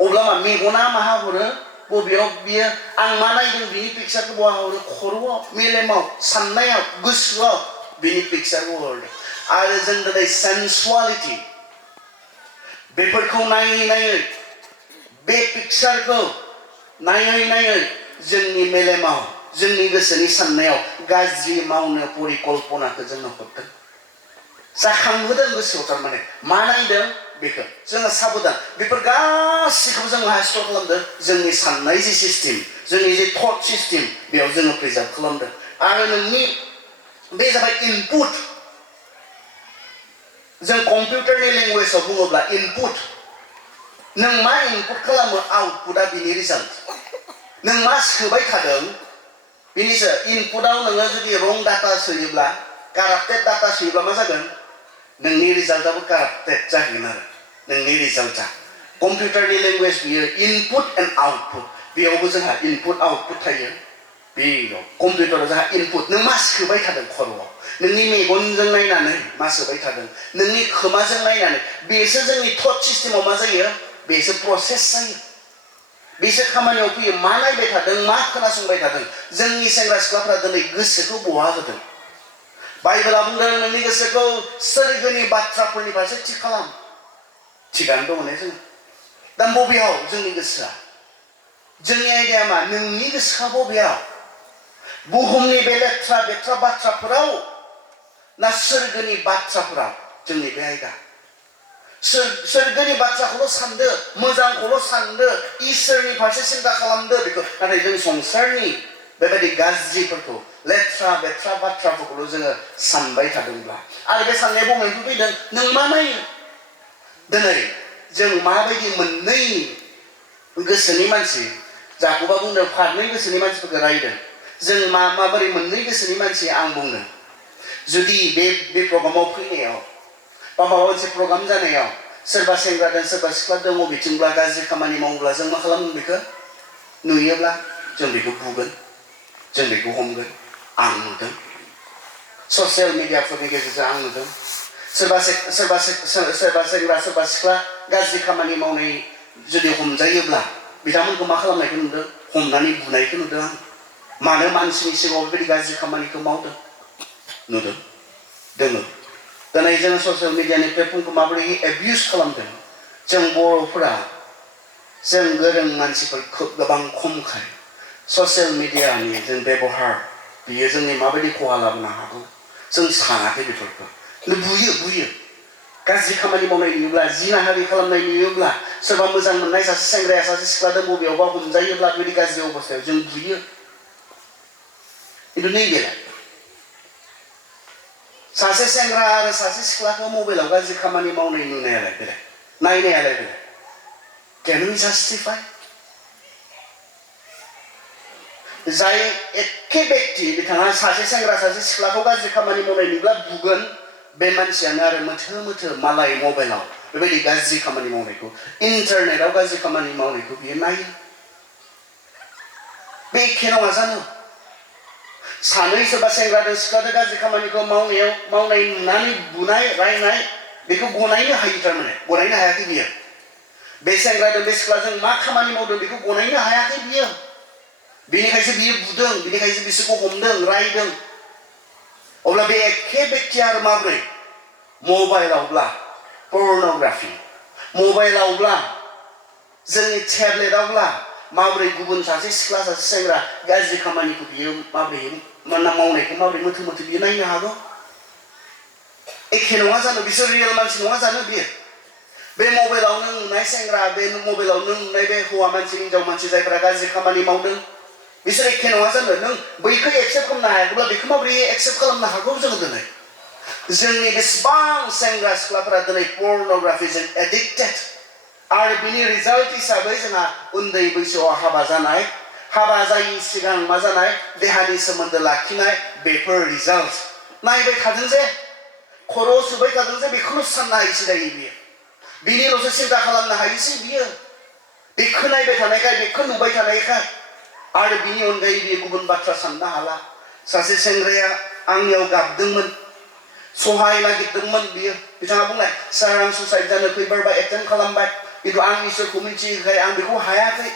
अब्ला मा मेगना माहा हरो बबेयाव बियो आं मा नायदों बिनि पिक्चारखौ बहा हरो खर'आव मेलेमाव साननायाव गोसोआव बिनि पिक्चारखौ हरदों आरो जों दिनै सेन्सुवालिटि बेफोरखौ नायै नायै बे पिक्चारखौ नायै नायै जोंनि मेलेमाव जोंनि गोसोनि साननायाव गाज्रि मावनो परिकल्पनाखौ जोंनो हरदों जाखांहोदों गोसोआव थारमाने मा नायदों बेखौ जोङो साबधान बेफोर गासैखौबो जों स्ट'र खालामदों जोंनि साननाय जि सिस्टेम जोंनि जे थट सिस्टेम बेयाव जोङो प्रिजार्भ खालामदों आरो नोंनि बे जाबाय इनपुट जों कम्पिउटारनि लेंगुवेजाव बुङोब्ला इनपुट नों मा इनपुट खालामो आउटपुटआ बिनि रिजाल्ट नों मा सोबाय थादों बिनिसो इनपुटआव नोङो जुदि रं डाटा सोयोब्ला काराप्टेड डाटा सोयोब्ला मा जागोन नोंनि रिजाल्टआबो काराप्टेड जागोन आरो नोंनि रिजाल्टआ कम्पिउटारनि लेंगुवेज बियो इनपुट एन्ड आउटपुट बेयावबो जोंहा इनपुट आउटपुट थायो बेयाव कम्पिउटाराव जोंहा इनपुट नों मा सोबाय थादों खर'आव नोंनि मेगनजों नायनानै मा सोबाय थादों नोंनि खोमाजों नायनानै बेसो जोंनि थट सिस्टेमाव मा जायो बेसो प्रसेस जायो बेसो खामानियाव फैयो मा नायबाय थादों मा खोनासंबाय थादों जोंनि सेंग्रा सिख्लाफ्रा दिनै गोसोखौ बहा होदों बाइबेला बुंदों नोंनि गोसोखौ सोरगोनि बाथ्राफोरनि फारसे थि खालाम थिगानो दङ ने जों दा बबेयाव जोंनि गोसोआ जोंनि आयदाया मा नोंनि गोसोआ बबेयाव बुहुमनि बे लेथ्रा बेथ्रा बाथ्राफोराव ना सोरगोनि बाथ्राफोराव जोंनि बे आयदा सोरगोनि बाथ्राखौल' सानदो मोजांखौल' सानदो इसोरनि फारसे सिन्था खालामदो बेखौ नाथाय जों संसारनि बेबायदि गाज्रिफोरखौ लेथ्रा बेथ्रा बाथ्राफोरखौल' जोङो सानबाय थादोंब्ला आरो बे साननाया बबेनिफ्राय फैदों नों मा नायो दिनै जों माबायदि मोननै गोसोनि मानसि जाखौबा बुंदों फारनै गोसोनि मानसिफोरखौ रायदों जों माबोरै मोननै गोसोनि मानसि आं बुंनो जुदि बे प्रग्रामाव फैनायाव बा माबा मोनसे प्रग्राम जानायाव सोरबा सेंग्रा दं सोरबा सिख्ला दङ बिथिंब्ला गाज्रि खामानि मावोब्ला जों मा खालामगोन बेखौ नुयोब्ला जों बेखौ बुगोन जों बेखौ हमगोन आं नुदों ससियेल मिडियाफोरनि गेजेरजों आं नुदों सोरबा सेंग्रा सोरबा सिख्ला गाज्रि खामानि मावनाय जुदि हमजायोब्ला बिथांमोनखौ मा खालामनायखौ नुदों हमनानै बुनायखौ नुदों आं मानो मानसिनि सिगाङाव बेबायदि गाज्रि खामानिखौ मावदों नुदों दोङो दिनै जों ससियेल मिडियानि प्लेटफर्मखौ माबोरै एबिउस खालामदों जों बर'फोरा जों गोरों मानसिफोर गोबां खमखाय ससियेल मिडियानि जों बेबहार बियो जोंनि माबायदि खहा लाबोनो हागौ जों सानाखै बेफोरखौ बुयो गाज्रि खामानि मावनाय नुयोब्ला जिनाहारि खालामनाय नुयोब्ला सोरबा मोजां मोननाय सासे सेंग्राया सासे सिख्लाजों बबेयावबा हमजायोब्ला बेबायदि गाज्रि अबस्थायाव जों बुयो खिन्थु नैबेलाय सासे सेंग्रा आरो सासे सिख्लाखौ मबाइलाव गाज्रि खामानि मावनाय नुनायालाय बेलाय नायनायालाय बेलाय can we justify जाय एखे बेक्ति बिथाङा सासे सेंग्रा सासे सिख्लाखौ गाज्रि खामानि मावनाय नुब्ला बुगोन बे मानसियानो आरो मोथो मालाय मबाइलाव बेबायदि गाज्रि खामानि मावनायखौ इन्टारनेटआव गाज्रि खामानि मावनायखौ बियो नायो बे एखे नङा जानो सानै सोरबा सेंग्राजों सिख्लाजों गाज्रि खामानिखौ मावनाय नुनानै बुनाय रायनाय बेखौ गनायनो हायो थारमाने गनायनो हायाखै बियो बे सेंग्राजों बे सिख्लाजों मा खामानि मावदों बेखौ गनायनो हायाखै बियो बेनिखायसो बियो बुदों बेनिखायसो बिसोरखौ हमदों रायदों अब्ला बे एखे बेक्तिया आरो माब्रै मबाइलावब्ला पर्न'ग्राफि मबाइलावब्ला जोंनि टेब्लेटआवब्ला माब्रै गुबुन सासे सिख्ला सासे सेंग्रा गाज्रि खामानिखौ बियो माब्रै मावनायखौ माब्रै मोथो बियो नायनो हागौ एखे नङा जानो बिसोर रियेल मानसि नङा जानो बियो बे मबाइलाव नों नुनाय सेंग्रा बे मबाइलाव नों नुनाय बे हौवा मानसि हिनजाव मानसि जायफोरा गाज्रि खामानि मावदों बिसोर एखे नङा जानो नों बैखौ एक्सेप्ट खालामनो हायाखैब्ला बेखौ माबोरै एक्सेप्ट खालामनो हागौ जोङो दिनै जोंनि बेसेबां सेंग्रा सिख्लाफोरा दिनै पर्न'ग्राफिजों एडिक्टेड आरो बिनि रिजाल्ट हिसाबै जोंहा उन्दै बैसोआव हाबा जानाय हाबा जायि सिगां मा जानाय देहानि सोमोन्दो लाखिनाय बेफोर रिजाल्ट नायबाय थादों जे खर'आव सोबाय थादों जे बेखौल' साननो हायोसै दायो बियो बिनिल'सो सिन्था खालामनो हायोसै बियो बेखौ नायबाय थानायखाय बेखौ नुबाय थानायखाय आरो बिनि अनगायै बियो गुबुन बाथ्रा साननो हाला सासे सेंग्राया आंनियाव गाबदोंमोन सहाय नागिरदोंमोन बियो बिथाङा बुंनाय सार आं सुसाइड जानो फैबाय एटेम्प्ट खालामबाय खिन्थु आं इसोरखौ मिथियोखाय आं बेखौ हायाखै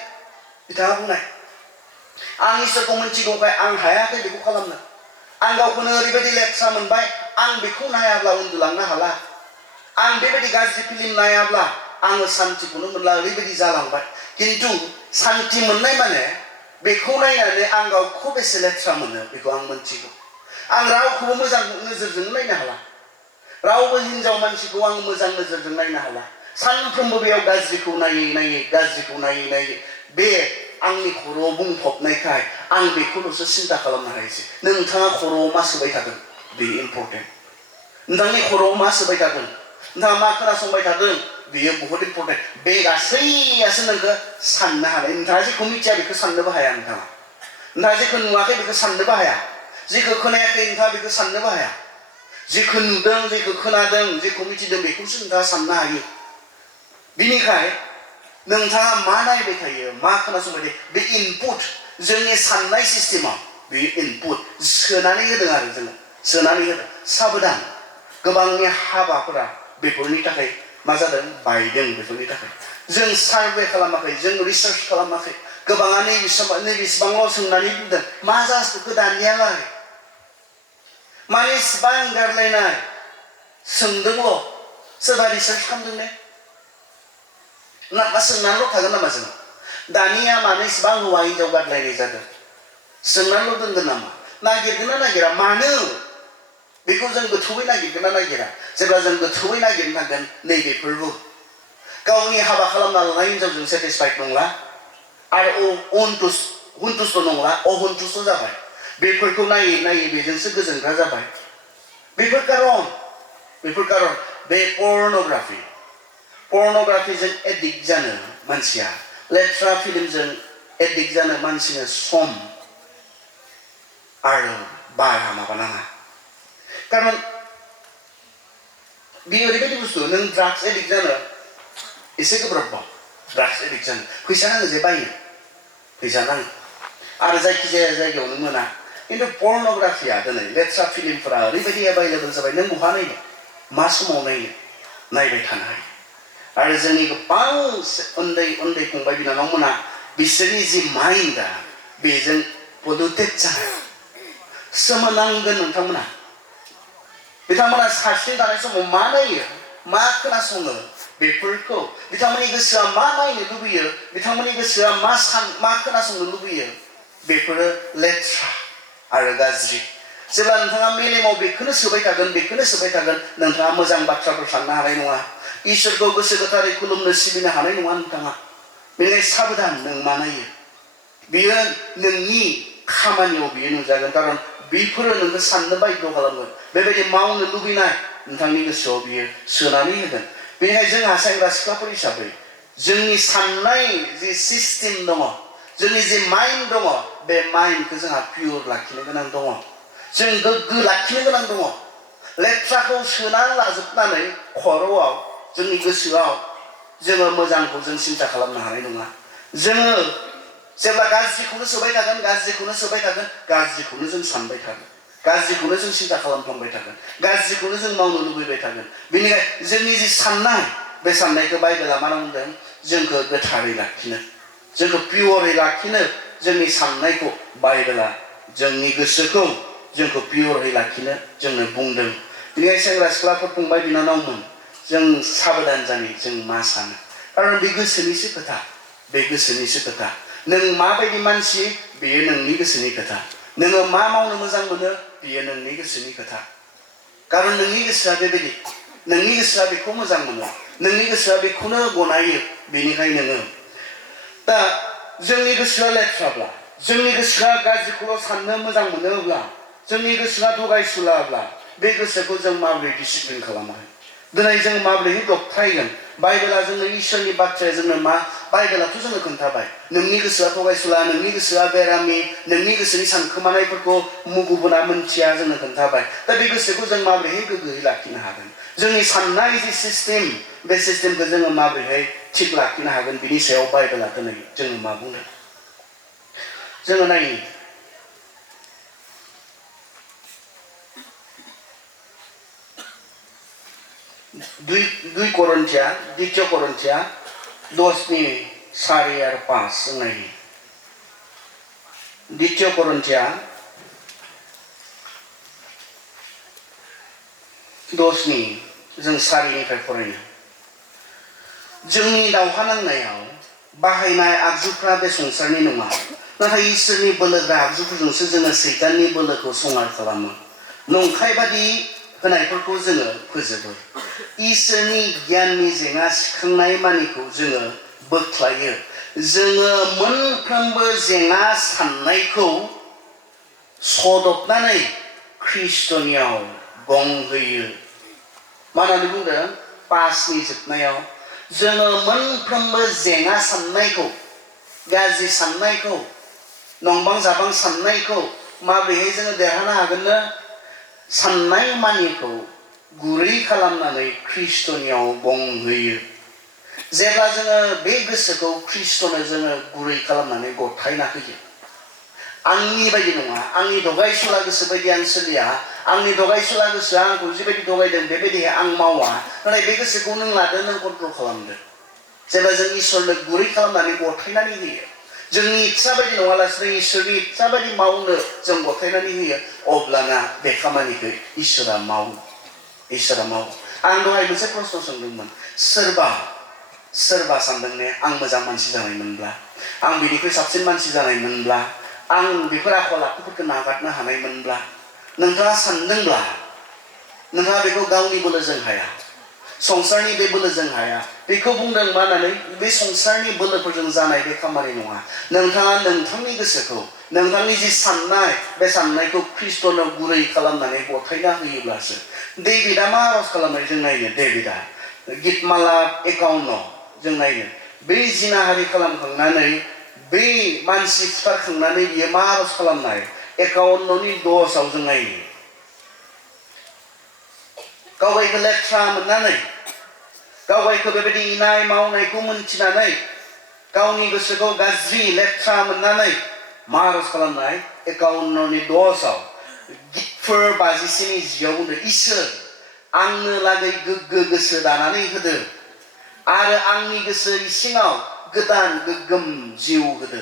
बिथाङा बुंनाय आं इसोरखौ मिथिगौखाय आं हायाखै बेखौ खालामनो आं गावखौनो ओरैबायदि लेथ्रा मोनबाय आं बेखौ नायाब्ला उन्दुलांनो हाला आं बेबायदि गाज्रि फिल्म नायाब्ला आङो सान्तिखौनो मोनला ओरैबायदि जालांबाय खिन्थु सान्ति मोननाय माने बेखौ नायनानै आं गावखौ बेसे लेथ्रा मोनो बेखौ आं मिथिगौ आं रावखौबो मोजां नोजोरजों नायनो हाला रावबो हिनजाव मानसिखौ आं मोजां नोजोरजों नायनो हाला सानफ्रोमबो बेयाव गाज्रिखौ नायै बे आंनि खर'आव बुंफबनायखाय आं बेखौल'सो सिन्ता खालामनो हायोसै नोंथाङा खर'आव मा सोबाय थादों बे इम्पर्टेन्ट नोंथांनि खर'आव मा सोबाय थादों नोंथाङा मा खोनासंबाय थादों बेयो बहुत इम्पर्टेन्ट बे गासैयासो नोंखौ साननो हानाय नोंथाङा जेखौ मिथिया बेखौ साननोबो हाया नोंथाङा जेखौ नुवाखै बेखौ साननोबो हाया जेखौ खोनायाखै नोंथाङा बेखौ साननोबो हाया जेखौ नुदों जेखौ खोनादों जेखौ मिथिदों बेखौसो नोंथाङा साननो हायो बिनिखाय नोंथाङा मा नायबाय थायो मा खोनासंबाय थायो बे इनपुट जोंनि साननाय सिस्टेमाव बे इनपुट सोनानै होदों आरो जोङो सोनानै होदों साबधान गोबांनि हाबाफोरा बेफोरनि थाखाय मा जादों बायदों बेफोरनि थाखाय जों सार्भे खालामाखै जों रिसार्च खालामाखै गोबाङा नैबेसिबांल' सोंनानै बुंदों मा जाखो दानियालाय माने इसिबां गारलायनाय सोंदोंल' सोरबा रिसार्च खालामदों ने ना सोंनानैल' थागोन नामा जों दानिया मानो इसिबां हौवा हिनजाव गारलायनाय जादों सोंनानैल' दोनगोन नामा नागिरगोन ना नागिरा मानो बेखौ जों गोथौयै नागिरगोन ना नागिरा जेब्ला जों गोथौयै नागिरनो थांगोन नैबेफोरबो गावनि हाबा खालामना लानाय हिनजावजों सेटिसफाइड नंला आरो हुन्थुस्त' नंला अहुन्थुस्त' जाबाय बेफोरखौ नायै बेजोंसो गोजोनग्रा जाबाय बेफोर कारन बे पर्न'ग्राफिजों एडिक्ट जानो मानसिया लेथ्रा फिल्मजों एडिक्ट जानो मानसिनो सम आरो बारा माबा नाङा कारन बेयो ओरैबायदि बुस्थु नों ड्राग्स एडिक्ट जानो एसे गोब्राब ड्राग्स एडिक्ट जानो फैसा नाङो जे बायो फैसा नाङो आरो जायखिजाया जायगायावनो मोना खिन्थु पर्न'ग्राफिया दिनै लेथ्रा फिल्मफोरा ओरैबायदि एभाइलेबल जाबाय नों बहा नायनो मा समाव नायनो नायबाय थानो हायो आरो जोंनि गोबां उन्दै फंबाय बिनानावमोना बिसोरनि जि माइन्डआ बेजों पलिउटेड जानाय सोमोनांगोन बिथांमोना सार्चिं थानाय समाव मा नायो मा खोनासङो बेफोरखौ बिथांमोननि गोसोआ मा नायनो लुबैयो बिथांमोननि गोसोआ मा खोनासंनो लुबैयो बेफोरो लेथ्रा आरो गाज्रि जेब्ला नोंथाङा मेलेमाव बेखौनो सोबाय थागोन नोंथाङा मोजां बाथ्राफोर साननो हानाय नङा इसोरखौ गोसो गोथारै खुलुमनो सिबिनो हानाय नङा नोंथाङा बेनिखायनो साबधान नों मा नायो बियो नोंनि खामानियाव बियो नुजागोन कारन बेफोरो नोंखौ साननो बाध्य खालामगोन बेबायदि मावनो लुबैनाय नोंथांनि गोसोआव बियो सोनानै होगोन बेनिखायनो जोंहा सेंग्रा सिख्लाफोर हिसाबै जोंनि साननाय जि सिस्टेम दङ जोंनि जि माइन्ड दङ बे माइन्डखौ जोंहा पियर लाखिनो गोनां दङ जों गोग्गो लाखिनो गोनां दङ लेथ्राखौ सोनानै लाजोबनानै खर'आव जोंनि गोसोआव जोङो मोजांखौ जों सिन्ता खालामनो हानाय नङा जोङो जेब्ला गाज्रिखौनो सोबाय थागोन गाज्रिखौनो जों सानबाय थागोन गाज्रिखौनो जों सिन्ता खालामफ्लांबाय थागोन गाज्रिखौनो जों मावनो लुबैबाय थागोन बेनिखायनो जोंनि जि साननाय बे साननायखौ बाइबेला मा बुंदों जोंखौ गोथारै लाखिनो जोंखौ पियरै लाखिनो जोंनि साननायखौ बाइबेला जोंनि गोसोखौ जोंखौ पियरै लाखिनो जोंनो बुंदों बेनिखायनो सेंग्रा सिख्लाफोर फंबाय बिनानावमोन जों साबधान जानि जों मा सानो कारन बे गोसोनिसो खोथा नों माबायदि मानसि बेयो नोंनि गोसोनि खोथा नोङो मा मावनो मोजां मोनो बेयो नोंनि गोसोनि खोथा कारन नोंनि गोसोआ बेबायदि नोंनि गोसोआ बेखौ मोजां मोनो नोंनि गोसोआ बेखौनो गनायो बेनिखायनो नोङो दा जोंनि गोसोआ लेथ्राब्ला जोंनि गोसोआ गाज्रिखौल' साननो मोजां मोनोब्ला जोंनि गोसोआ थगायसुलाब्ला बे गोसोखौ जों माबोरै डिसिप्लिन खालामनो हायो दिनै जों माबोरै दबथायगोन बाइबेला जोंनो इसोरनि बाथ्राया जोंनो मा बाइबेलाथ' जोंनो खोन्थाबाय नोंनि गोसोआ थगायसुला नोंनि गोसोआ बेरामि नोंनि गोसोनि सानखोमानायफोरखौ गुबुना मोनथिया जोंनो खोन्थाबाय दा बे गोसोखौ जों माबोरैहाय गोग्गोयै लाखिनो हागोन जोंनि साननाय जि सिस्टेम बे सिस्टेमखौ जोङो माबोरैहाय थिग लाखिनो हागोन बिनि सायाव बाइबेला दिनै जोङो मा बुंदों जोङो नायनि दुई करन्थिया द्वितीय करन्थिया 10:4 आरो 5 जों नायनि द्वितीय करन्थिया 10 जों 4निफ्राय फरायनो जोंनि दावहा नांनायाव बाहायनाय आगजुफ्रा बे संसारनि नङा नाथाय इसोरनि बोलोग्रा आगजुफोरजोंसो जोङो सैताननि बोलोखौ संहार खालामो नंखाय बादि होनायफोरखौ जोङो फोजोबो इसोरनि गियाननि जेंना सिखांनाय मानिखौ जोङो बोख्लायो जोङो मोनफ्रोमबो जेंना साननायखौ सदबनानै ख्रिस्टनियाव गंहोयो मा होननानै बुंदों 5नि जोबनायाव जोङो मोनफ्रोमबो जेंना साननायखौ गाज्रि साननायखौ नंबां जाबां साननायखौ माबोरैहाय जोङो देरहानो हागोननो साननाय मानिखौ गुरै खालामनानै ख्रिस्टनियाव गंहोयो जेब्ला जोङो बे गोसोखौ ख्रिस्टनो जोङो गुरै खालामनानै गथायना होयो आंनि बायदि नङा आंनि दगायसुला गोसो बायदि आं सोलिया आंनि दगायसुला गोसोआ आंखौ जिबायदि दगायदों बेबायदि आं मावा नाथाय बे गोसोखौ नों लादो नों कन्ट्रल खालामदो जेब्ला जों इसोरनो गुरै खालामनानै गथायनानै होयो जोंनि इच्छा बायदि नङालासिनो इसोरनि इच्छा बायदि मावनो जों गथायनानै होयो अब्लाना बे खामानिखौ इसोरा मावो आं दहाय मोनसे प्रश्न सोंदोंमोन सोरबा सानदों ने आं मोजां मानसि जानायमोनब्ला आं बिनिख्रुइ साबसिन मानसि जानायमोनब्ला आं बेफोर आखल आखुफोरखौ नागारनो हानायमोनब्ला नोंथाङा सानदोंब्ला नोंथाङा बेखौ गावनि बोलोजों हाया संसारनि बे बोलोजों हाया बेखौ बुंदों मा होननानै बे संसारनि बोलोफोरजों जानाय बे खामानि नङा नोंथाङा नोंथांनि गोसोखौ नोंथांनि जि साननाय बे साननायखौ ख्रिस्टनो गुरै खालामनानै गथायना होयोब्लासो डेभिडआ मा आरज खालामनाय जों नायनो डेभिडआ गितमाला 51 जों नायनो बे जिनाहारि खालामखांनानै बे मानसि फुथारखांनानै बियो मा आरज खालामनाय 51नि 10 जों नायनो गावगायखौ लेथ्रा मोननानै गावगायखौ बेबायदि इनाय मावनायखौ मोनथिनानै गावनि गोसोखौ गाज्रि लेथ्रा मोननानै मा आरज खालामनाय 51नि 10 गितफोर 52नि 10 बुंदों इसोर आंनो लागै गोग्गो गोसो दानानै होदो आरो आंनि गोसो इसिङाव गोदान गोग्गोम जिउ होदो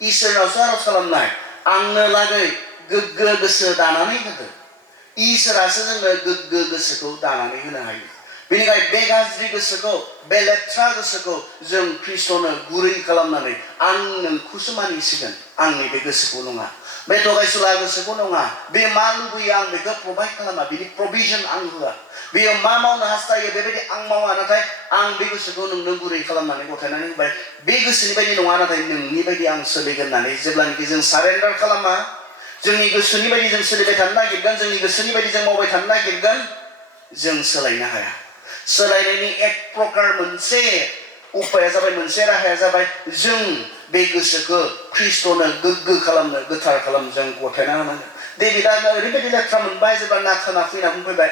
इसोरनावसो आरज खालामनाय आंनो लागै गोग्गो गोसो दानानै होदो इसोरासो जोंनो गोग्गो गोसोखौ दानानै होनो हायो बेनिखायनो बे गाज्रि गोसोखौ बे लेथ्रा गोसोखौ जों ख्रिस्टनो गुरै खालामनानै आं नोंखौसो मानिसिगोन आंनि बे गोसोखौ नङा बे दगायसुला गोसोखौ नङा बे मा लुबैयो आं बेखौ प्रभाइड खालामा बिनि प्रभिजन आं होआ बेयो मा मावनो हास्थायो बेबायदि आं मावा नाथाय आं बे गोसोखौ नोंनो गुरै खालामनानै गथायनानै होबाय बे गोसोनि बायदि नङा नाथाय नोंनि बायदि आं सोलिगोन होननानै जेब्लानोखि जों सारेन्डार खालामा जोंनि गोसोनि बायदि जों सोलिबाय थानो नागिरगोन जोंनि गोसोनि बायदि जों मावबाय थानो नागिरगोन जों सोलायनो हाया सोलायनायनि एक प्रकार मोनसे उपाया जाबाय मोनसे राहाया जाबाय जों बे गोसोखौ ख्रिस्टनो गोग्गो खालामनो गोथार खालामनो जों गथायना होनांगोन डेभिडआ ओरैबायदि लेथ्रा मोनबाय जेब्ला नाथाना फैना बुंफैबाय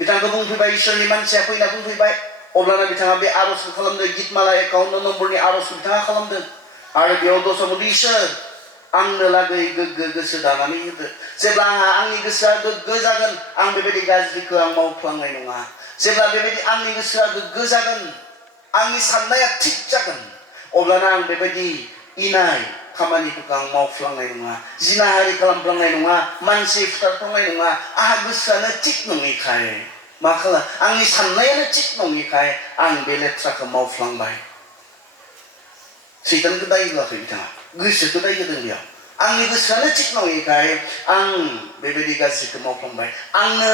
बिथांखौ बुंफैबाय इसोरनि मानसिया फैना बुंफैबाय अब्लाना बिथाङा बे आरजखौ खालामदों गितमाला 51 नम्बरनि आरजखौ बिथाङा खालामदों आरो बेयाव दस्राबो इसोर आंनो लागै गोग्गो गोसो दानानै होदो जेब्ला आंनि गोसोआ गोग्गो जागोन आं बेबायदि गाज्रिखौ आं मावफ्लांनाय नङा जेब्ला बेबायदि आंनि गोसोआ गोग्गो जागोन आंनि साननाया थिग जागोन अब्लाना आं बेबायदि इनाय खामानिफोरखौ आं मावफ्लांनाय नङा जिनाहारि खालामफ्लांनाय नङा मानसि फुथारफ्लांनाय नङा आंहा गोसोआनो थिग नङैखाय मा खालाम आंनि साननायानो थिग नङैखाय आं बे लेथ्राखौ मावफ्लांबाय सैतानखौ दाय होआखै बिथाङा गोसोखौ दाय होदों बेयाव आंनि गोसोआनो थिग नङैखाय आं बेबायदि गाज्रिखौ मावफ्लांबाय आंनि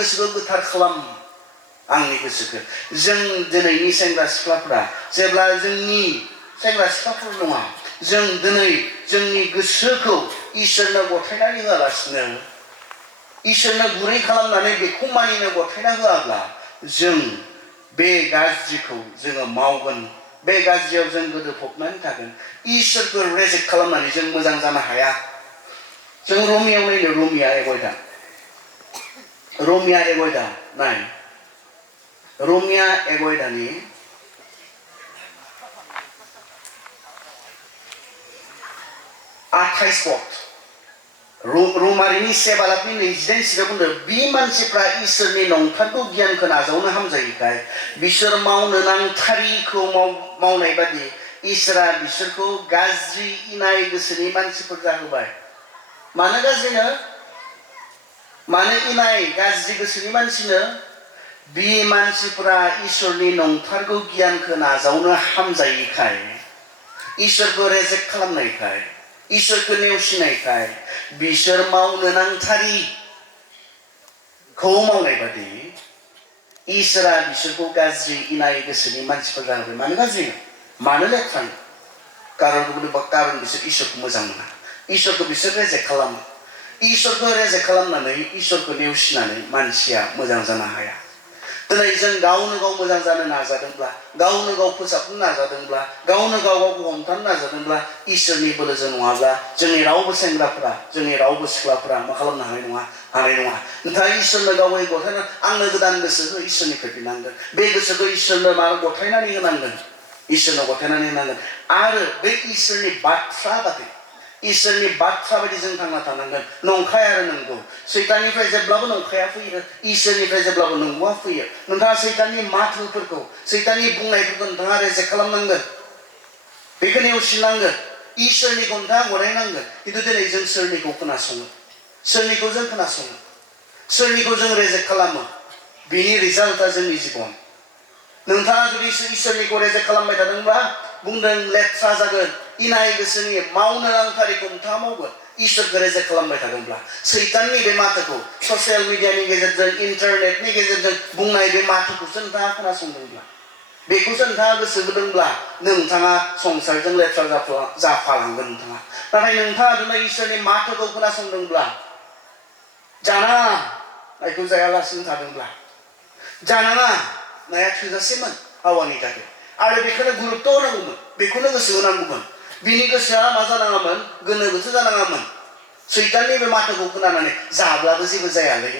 गोसोखौ गोथार खालाम आंनि गोसोखौ जों दिनैनि सेंग्रा सिख्लाफोरा जेब्ला जोंनि सेंग्रा सिख्लाफोर नङा जों दिनै जोंनि गोसोखौ इसोरनो गथायनानै होआलासिनो इसोरनो गुरै खालामनानै बेखौ मानिनो गथायना होआब्ला जों बे गाज्रिखौ जोङो मावगोन बे गाज्रियाव जों गोदोफबनानै थागोन इसोरखौ रेजेक्ट खालामनानै जों मोजां जानो हाया जों रमियाव नायनो रमिया एगयदा नाय रमिया एगयदानि 28 पद रोमारिनि 7 बालाकनि 29 सिगां बुंदों बि मानसिफ्रा इसोरनि नंथारगौ गियानखौ नाजावनो हामजायैखाय बिसोर मावनो नांथारिखौ मावनाय बादि इसोरा बिसोरखौ गाज्रि इनाय गोसोनि मानसिफोर जाहोबाय मानो गाज्रिनो मानो इनाय गाज्रि गोसोनि मानसिनो बि मानसिफ्रा इसोरनि नंथारगौ गियानखौ नाजावनो हामजायैखाय इसोरखौ रेजेक्ट खालामनायखाय इसोरखौ नेवसिनायखाय बिसोर मावनो नांथारिखौ मावनाय बादि इसोरा बिसोरखौ गाज्रि इनाय गोसोनि मानसिफोर जाहोबाय मानो गाज्रि मानो लेथ्रा कारन बिसोर इसोरखौ मोजां मोना इसोरखौ बिसोर रेजेक्ट खालामो इसोरखौ रेजेक्ट खालामनानै इसोरखौ नेवसिनानै मानसिया मोजां जानो हाया दिनै जों गावनो गाव मोजां जानो नाजादोंब्ला गावनो गाव फोसाबनो नाजादोंब्ला गावनो गाव गावखौ हमथानो नाजादोंब्ला इसोरनि बोलोजों नङाब्ला जोंनि रावबो सेंग्राफोरा जोंनि रावबो सिख्लाफोरा मा खालामनो हानाय नङा नोंथाङा इसोरनो गावै गथायना आंनो गोदान गोसोखौ इसोरनिफ्राय बिनांगोन बे गोसोखौ इसोरनो मा गथायनानै होनांगोन इसोरनो गथायनानै होनांगोन आरो बे इसोरनि बाथ्रा बायदि जों थांना थानांगोन नंखाय आरो नंगौ सैताननिफ्राय जेब्लाबो नंखाया फैयो इसोरनिफ्राय जेब्लाबो नंगौआ फैयो नोंथाङा सैताननि माथोफोरखौ सैताननि बुंनायफोरखौ नोंथाङा रेजेक्ट खालामनांगोन बेखौ नेवसिनांगोन इसोरनिखौ नोंथाङा गनायनांगोन खिन्थु दिनै जों सोरनिखौ खोनासङो सोरनिखौ जों रेजेक्ट खालामो बेनि रिजाल्टआ जोंनि जिबन नोंथाङा जुदि इसोरनिखौ रेजेक्ट खालामबाय थादोंब्ला बुंदों लेथ्रा जागोन इनाय गोसोनि मावनो नांथारिखौ नोंथाङा मावगोन इसोरखौ रेजेक्ट खालामबाय थादोंब्ला सैताननि बे माथोखौ ससियेल मिडियानि गेजेरजों इन्टारनेटनि गेजेरजों बुंनाय बे माथोखौसो नोंथाङा खोनासंदोंब्ला बेखौसो नोंथाङा गोसो होदोंब्ला नोंथाङा संसारजों लेथ्रा जाफालांगोन नोंथाङा नाथाय नोंथाङा दिनै इसोरनि माथोखौ खोनासंदोंब्ला जानाङा नायखौ जायालासिनो थादोंब्ला जानाङा नाया थोजासेमोन हावानि थाखाय आरो बेखौनो गुरुत्व होनांगौमोन बेखौनो गोसो होनांगौमोन बिनि गोसोआ मा जानाङामोन गोनो गोथो जानाङामोन सैताननि बे माथोखौ खोनानानै जाब्लाबो जेबो जायालै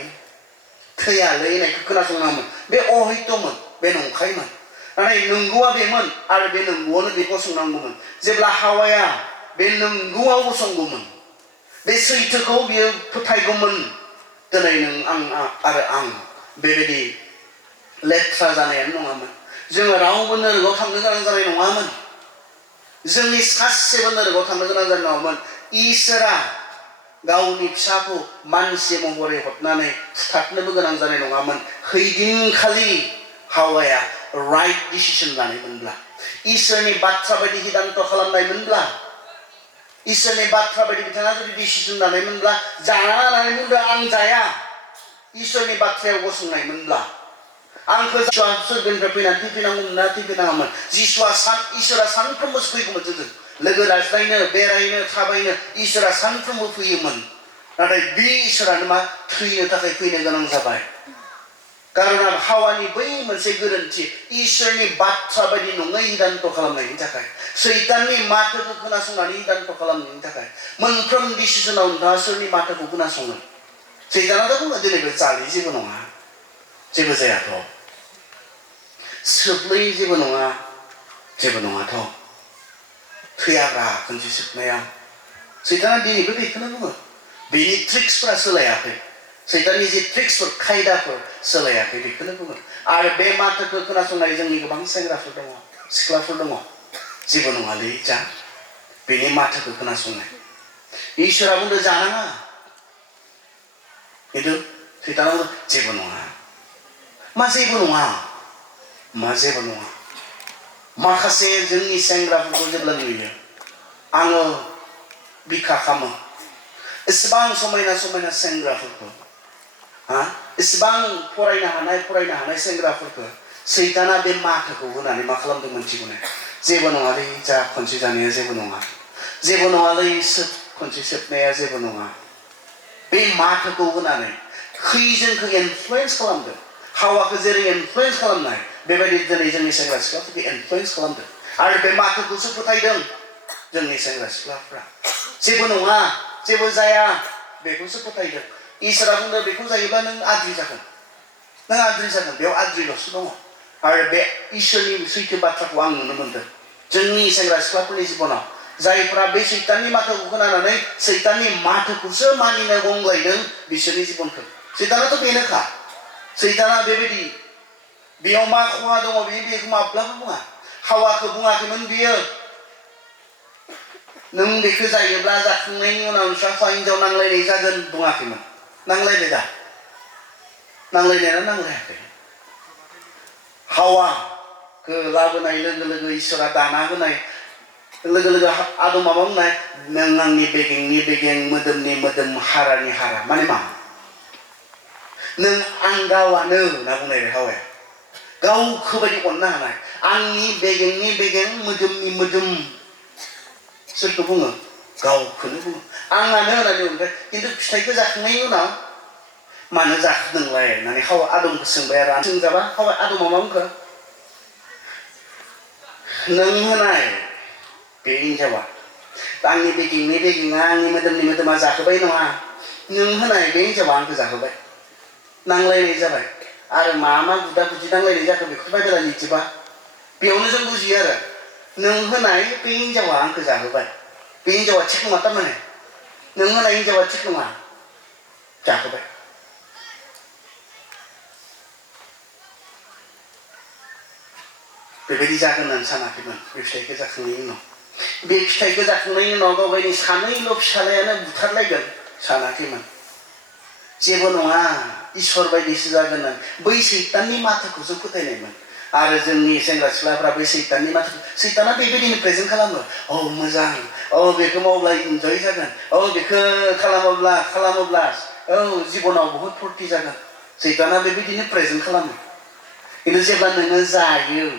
थैयालै होननायखौ खोनासंनाङामोन बे अहैतमोन बे नंखायमोन नाथाय नंगौआ बेमोन आरो बे नंगौआनो बेखौ संनांगौमोन जेब्ला हावाया बे नंगौआव गसंगौमोन बे सैथोखौ बियो फोथायगौमोन दिनै आं बेबायदि लेथ्रा जानायानो नङामोन जोङो रावबो नोरगआव थांनो गोनां जानाय नङामोन जोंनि सासेबो नोरगआव थांनो गोनां जानाय नङामोन इसोरा गावनि फिसाखौ मानसि महरै हरनानै फुथारनोबो गोनां जानाय नङामोन हैदिनखालि हावाया राइट डिसिसन लानायमोनब्ला इसोरनि बाथ्रा बायदि हिदान्त खालामनायमोनब्ला इसोरनि बाथ्रा बायदि बिथाङा जुदि डिसिसन लानायमोनब्ला जानाङा होननानै बुंदों आं जाया इसोरनि बाथ्रायाव गसंनायमोनब्ला आंखौ सोरगोनिफ्राय फैनानै थैफैनांगौमोन ना थैफैनाङामोन इसोरा सानफ्रोमबो फैगौमोन जोंजों लोगो लाज्लायनो बेरायनो थाबायनो इसोरा सानफ्रोमबो फैयोमोन नाथाय बे इसोरानो मा थैनो थाखाय फैनो गोनां जाबाय कारना हावानि बै मोनसे गोरोन्थि इसोरनि बाथ्रा बायदि नङै हिदान्त खालामनायनि थाखाय सैताननि माथोखौ खोनासंनानै हिदान्त खालामनायनि थाखाय मोनफ्रोम डिसिसनाव नोंथाङा सोरनि माथोखौ खोनासङो सैतानाथ' बुङो दिनैबो जालै जेबो नङा जेबो जायाथ' सोबलै जेबो नङाथ' थैयाब्रा खनसे सोबनायाव सैताना दिनैबो बेखौनो बुङो बेनि ट्रिक्सफोरा सोलायाखै सैताननि जे ट्रिक्सफोर खायदाफोर सोलायाखै बेखौनो बुङो आरो बे माथोखौ खोनासंनाय जोंनि गोबां सेंग्राफोर दङ सिख्लाफोर दङ जेबो नङालै जा बेनि माथोखौ खोनासंनाय इसोरा बुंदों जानाङा खिन्थु सैताना बुंदों जेबो नङा मा जेबो नङा माखासे जोंनि सेंग्राफोरखौ जेब्ला नुयो आङो बिखा खामो एसेबां समायना सेंग्राफोरखौ एसेबां फरायनो हानाय सेंग्राफोरखौ सैताना बे माथोखौ होनानै मा खालामदों मोनथिगौनो जेबो नङालै जा खनसे जानाया जेबो नङालै खनसे सोबनाया जेबो नङा बे माथोखौ होनानै खैजोंखौ इनफ्लुयेन्स खालामदों हावाखौ जेरै इनफ्लुयेन्स खालामनाय बेबायदि दिनै जोंनि सेंग्रा सिख्लाफोरखौ इनफ्लुयेन्स खालामदों आरो बे माथोखौसो फोथायदों जोंनि सेंग्रा सिख्लाफ्रा जेबो नङा जेबो जाया बेखौसो फोथायदों इसोरा बुंदों बेखौ जायोब्ला नों आद्रि जागोन बेयाव आद्रिल'सो दङ आरो बे इसोरनि सैथो बाथ्राखौ आं नुनो मोनदों जोंनि सेंग्रा सिख्लाफोरनि जिबनाव जायफ्रा बे सैताननि माथोखौ खोनानानै सैताननि माथोखौसो मानिनो गंग्लायदों बिसोरनि जिबनखौ सैतानाथ' बेनोखा सैताना बेबायदि बेयाव मा खहा दङ बेखौ माब्लाबो बुङा हावाखौ बुङाखैमोन बियो नों बेखौ जायोब्ला जाखांनायनि उनाव नोंस्रा हौवा हिनजाव नांलायनाय जागोन बुङाखैमोन नांलायबाय दा नांलायनाया नांलायाखै हावाखौ लाबोनाय लोगो लोगो इसोरा दाना होनाय लोगो लोगो आदम माबा बुंनाय नों आंनि बेगेंनि बेगें मोदोमनि मोदोम हारानि हारा माने मा नों आं गावानो होनना बुंनाय बे हावाया गावखौ बायदि अननो हानाय आंनि बेगेंनि बेगें मोदोमनि मोदोम सोरखौ बुङो गावखौनो बुङो आंआनो होननानै बुंबाय खिन्थु फिथाइखौ जाखांनायनि उनाव मानो जाखोदोंलाय होननानै हावा आदमखौ सोंबाय आरो सोंजाबा हावा आदमा मा बुंखो नों होनाय बे हिनजावा आंनि बेगेंनि बेगेङा आंनि मोदोमनि मोदोमा जाहोबाय नङा नों होनाय बे हिनजावा आंखौ जाहोबाय नांलायनाय जाबाय आरो मा गुदा गुदि नांलायनाय जाखो बेखौथ' बाइबेला मिथिबा बेयावनो जों बुजियो आरो नों होनाय बे हिनजावा आंखौ जाहोबाय बे हिनजावा थिग नङा थारमाने नों होनाय हिनजावा थिग नङा जाहोबाय बेबायदि जागोन होननानै सानाखैमोन बे फिथाइखौ जाखांनायनि उनाव बे फिथाइखौ जाखांनायनि उनाव गावगायनि सानैल' फिसालायानो बुथारलायगोन सानाखैमोन जेबो नङा इसोर बायदिसो जागोन होननानै बै सैताननि माथोखौसो फोथायनायमोन आरो जोंनि सेंग्रा सिख्लाफ्रा बै सैताननि माथोखौ सैताना बेबायदिनो प्रेजेन्ट खालामो मोजां बेखौ मावब्ला इन्जय जागोन बेखौ खालामोब्ला जिबनाव बहुद फुर्ति जागोन सैताना बेबायदिनो प्रेजेन्ट खालामो खिन्थु जेब्ला नोङो जायो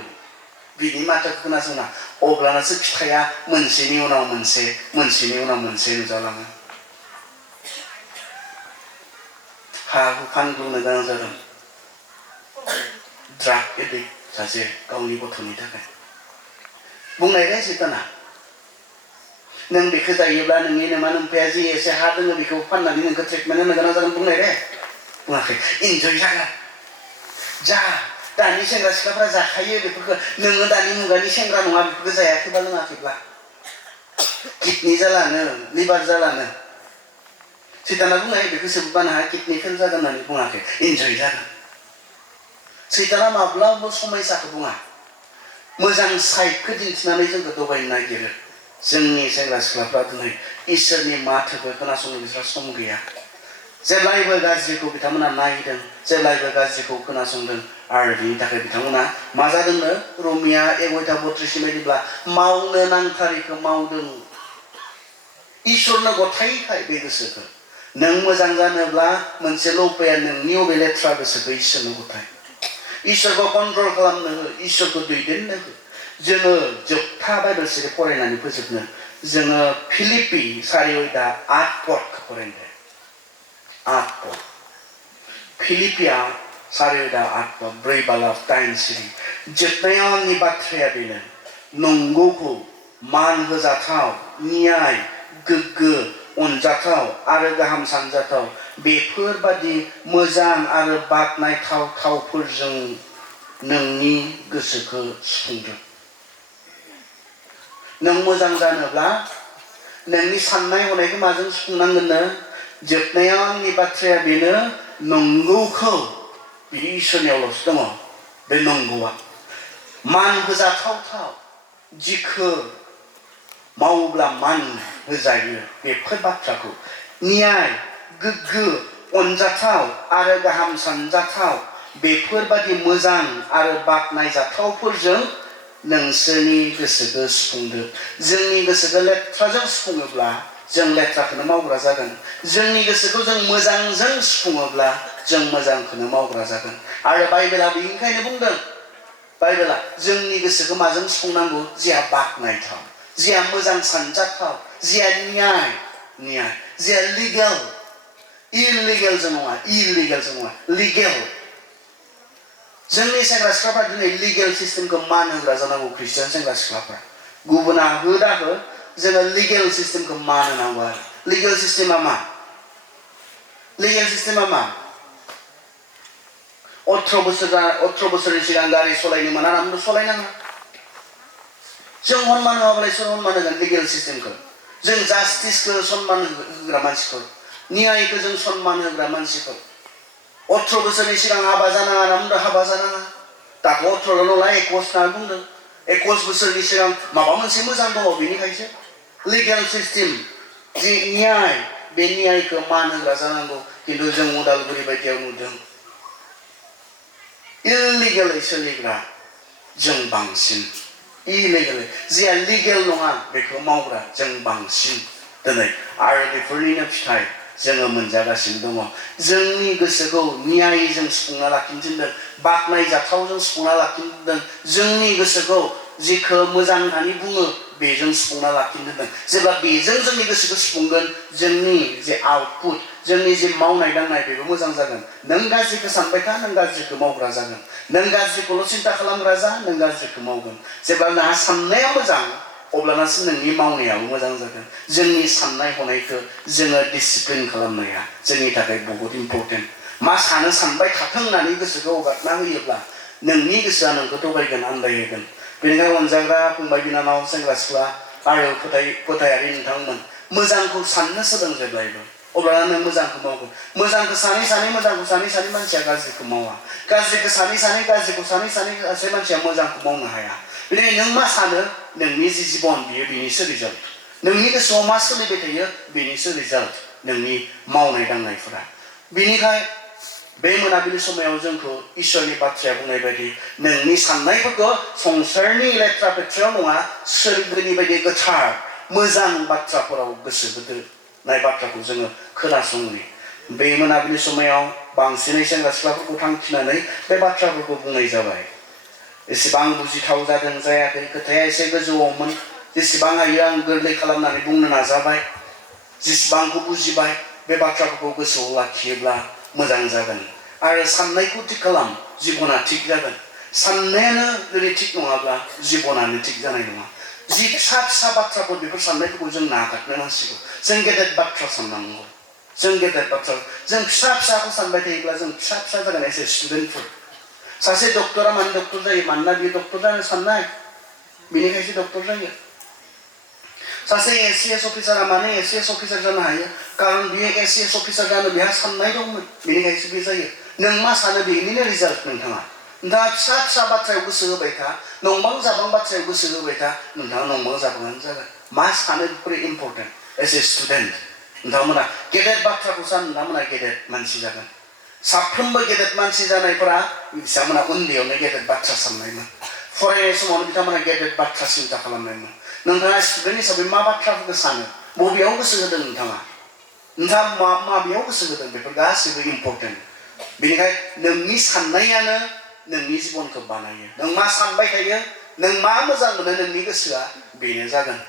बिनि माथोखौ खोनासङा अब्लानासो फिथाइया मोनसेनि उनाव मोनसे नुजालाङो हा हु फानग्लुंनो गोनां जादों ड्राग एडिक्ट सासे गावनि गथ'नि थाखाय बुंनायलाय सैताना नों बेखौ जायोब्ला नोंनि नोमा नोम्फाया जि एसे हा दङ बेखौ फाननानै नोंखौ ट्रिटमेन्ट होनो गोनां जागोन बुंनायलाय बुङाखै इन्जय जागोन जा दानि सेंग्रा सिख्लाफ्रा जाखायो बेफोरखौ नोङो दानि मुगानि सेंग्रा नङा बेफोरखौ जायाखैबा लोङाखैब्ला किडनि जालानो लिभार जालानो सैताना बुंनाय बेखौ सोबोबा नोंहा किडनि फेल जागोन होननानै बुङाखै इन्जय जागोन सैताना माब्लाबो समायसाखौ बुङा मोजां साइडखौ दिन्थिनानै जोंखौ दबायनो नागिरो जोंनि सेंग्रा सिख्लाफ्रा दिनै इसोरनि माथोखौ खोनासंनो बिसोरहा सम गैया जेब्लायबो गाज्रिखौ बिथांमोना नायदों जेब्लायबो गाज्रिखौ खोनासंदों आरो बिनि थाखाय बिथांमोना मा जादोंनो रमिया 1:32 बायदिब्ला मावनो नांथारिखौ मावदों इसोरनो गथायखाय बे गोसोखौ नों मोजां जानोब्ला मोनसेल' उपाया नोंनि अबे लेथ्रा गोसोखौ इसोरनो गथाय इसोरखौ कन्ट्रल खालामनो हो इसोरखौ दैदेननो हो जोङो जोबथा बाइबेल सिरि फरायनानै फोजोबनो जोङो फिलिपि 4:8 पदखौ फरायनो 8 पद फिलिपिया 4:8 पद 4-8 सिरि जोबनायाव आंनि बाथ्राया बेनो नंगौखौ मान होजाथाव न्याय गोग्गो अनजाथाव आरो गाहाम सानजाथाव बेफोरबादि मोजां आरो बाख्नायथाव थावफोरजों नोंनि गोसोखौ सुफुंदों नों मोजां जानोब्ला नोंनि साननाय हनायखौ माजों सुफुंनांगोननो जोबनायाव आंनि बाथ्राया बेनो नंगौखौ बे इसोरनियावल'सो दङ बे नंगौआ मान होजाथाव जिखौ मावोब्ला मान होजायो बेफोर बाथ्राखौ न्याय गोग्गो अनजाथाव आरो गाहाम सानजाथाव बेफोरबादि मोजां आरो बाख्नायजाथावफोरजों नोंसोरनि गोसोखौ सुफुंदो जोंनि गोसोखौ लेथ्राजों सुफुङोब्ला जों लेथ्राखौनो मावग्रा जागोन जोंनि गोसोखौ जों मोजांजों सुफुङोब्ला जों मोजांखौनो मावग्रा जागोन आरो बाइबेला बेनिखायनो बुंदों बाइबेला जोंनि गोसोखौ माजों सुफुंनांगौ जिया बाख्नायथाव जिया मोजां सानजाथाव जिया न्याय जिया लिगेल इलिगेल जों नङा इलिगेल जों नङा लिगेल जोंनि सेंग्रा सिख्लाफ्रा दिनै लिगेल सिस्टेमखौ मान होग्रा जानांगौ ख्रिस्टियान सेंग्रा सिख्लाफ्रा गुबुना होदाखो जोङो लिगेल सिस्टेमखौ मान होनांगौ आरो लिगेल सिस्टेमा मा 18 बोसोरनि सिगां गारि सलायनो मोना नामबो सलायनाङा जों सनमान होआब्ला सोर सनमान होगोन लिगेल सिस्टेमखौ जों जास्टिसखौ सनमान होग्रा मानसिफोर न्यायखौ जों सनमान होग्रा मानसिफोर 18 बोसोरनि सिगां हाबा जानाङा नामबो हाबा जानाङा दाथ' 18 नंला 21 होनना बुंदों 21 बोसोरनि सिगां माबा मोनसे मोजां दङ बेनिखायसो लिगेल सिस्टेम जि न्याय बे न्यायखौ मान होग्रा जानांगौ खिन्थु जों उदालगुरि बायदियाव नुदों इलिगेलै सोलिग्रा जों बांसिन इलिगेलै जिया लिगेल नङा बेखौ मावग्रा जों बांसिन दिनै आरो बेफोरनिनो फिथाइ जोङो मोनजागासिनो दङ जोंनि गोसोखौ न्यायजों सुफुंना लाखिनो थिनदों बाख्नायजाथावजों सुफुंना लाखिनो थिनदों जोंनि गोसोखौ जिखौ मोजां होननानै बुङो बेजों सुफुंना लाखिनो थिनदों जेब्ला बेजों जोंनि गोसोखौ सुफुंगोन जोंनि जे आउटपुट जोंनि जे मावनाय दांनाय बेबो मोजां जागोन नों गाज्रिखौ सानबाय था नों गाज्रिखौ मावग्रा जागोन नों गाज्रिखौल' सिन्ता खालामग्रा जा नों गाज्रिखौ मावगोन जेब्ला नोंहा साननाया मोजां अब्लानासो नोंनि मावनायाबो मोजां जागोन जोंनि साननाय हनायखौ जोङो डिसिप्लिन खालामनाया जोंनि थाखाय बहुत इम्पर्टेन्ट मा सानो सानबाय थाथों होननानै गोसोखौ हगारना होयोब्ला नोंनि गोसोआ नोंखौ थगायगोन आन्दायहोगोन बेनिखायनो अनजाग्रा फंबाय बिनानाव सेंग्रा सिख्ला आरो फोथायारि नोंथांमोन मोजांखौ साननो सोलों जेब्लायबो अब्लाना नों मोजांखौ मावगोन मोजांखौ सानै मानसिया गाज्रिखौ मावा गाज्रिखौ सानै मानसिया मोजांखौ मावनो हाया बेनिखायनो नों मा सानो नोंनि जि जिबन बियो बेनिसो रिजाल्ट नोंनि गोसोआव मा सोलिबाय थायो बेनिसो रिजाल्ट नोंनि मावनाय दांनायफोरा बेनिखाय बे मोनाबिलि समायाव जोंखौ इसोरनि बाथ्राया बुंनाय बायदि नोंनि साननायफोरखौ संसारनि लेथ्रा फेथ्रायाव नङा सोरगोनि बायदि गोथार मोजां बाथ्राफोराव गोसो होनाय बाथ्राखौ जोङो खोनासंनि बे मोनाबिलि समायाव बांसिनै सेंग्रा सिख्लाफोरखौ थांखिनानै बे बाथ्राफोरखौ बुंनाय जाबाय एसेबां बुजिथाव जादों जायाखै खोथाया एसे गोजौआवमोन जेसेबां हायो आं गोरलै खालामनानै बुंनो नाजाबाय जेसेबांखौ बुजिबाय बे बाथ्राफोरखौ गोसोआव लाखियोब्ला मोजां जागोन आरो साननायखौ थिग खालाम जिबना थिग जागोन साननायानो जुदि थिग नङाब्ला जिबनानो थिग जानाय नङा जि फिसा फिसा बाथ्राफोर बेफोर साननायफोरखौ जों नागारनो नांसिगौ जों गेदेर बाथ्रा साननांगौ जों गेदेर बाथ्रा जों फिसा फिसाखौ सानबाय थायोब्ला जों फिसा फिसा जागोन एसे स्टुडेन्टफोर सासे डक्टरा मानो डक्टर जायो मानोना बियो डक्टर जानो साननाय बेनिखायसो डक्टर जायो सासे एस अफिसारा मानो एस अफिसार जानो हायो खारन बियो एस अफिसार जानो बेहा साननाय दंमोन बेनिखायसो बे जायो नों मा सानो बेनिनो रिजाल्ट नोंथाङा फिसा फिसा बाथ्रायाव गोसो होबाय था नंबां जाबां बाथ्रायाव गोसो होबाय था नोंथाङा नंबां जाबाङानो जागोन मा सानो बेफोरो इम्पर्टेन्ट एस ए स्टुडेन्ट नोंथांमोना गेदेर बाथ्राखौ सान नोंथांमोना गेदेर मानसि जागोन साफ्रोमबो गेदेर मानसि जानायफोरा बिथांमोना उन्दैयावनो गेदेर बाथ्रा साननायमोन फरायनाय समावनो बिथांमोना गेदेर बाथ्रा सिन्ता खालामनायमोन नोंथाङा स्टुडेन्ट हिसाबै मा बाथ्राफोरखौ सानो बबेयाव गोसो होदों नोंथाङा माबेयाव गोसो होदों बेफोर गासैबो इम्पर्टेन्ट बेनिखायनो नोंनि साननायानो नोंनि जिबनखौ बानायो नों मा सानबाय थायो नों मा मोजां मोनो नोंनि गोसोआ बेनो जागोन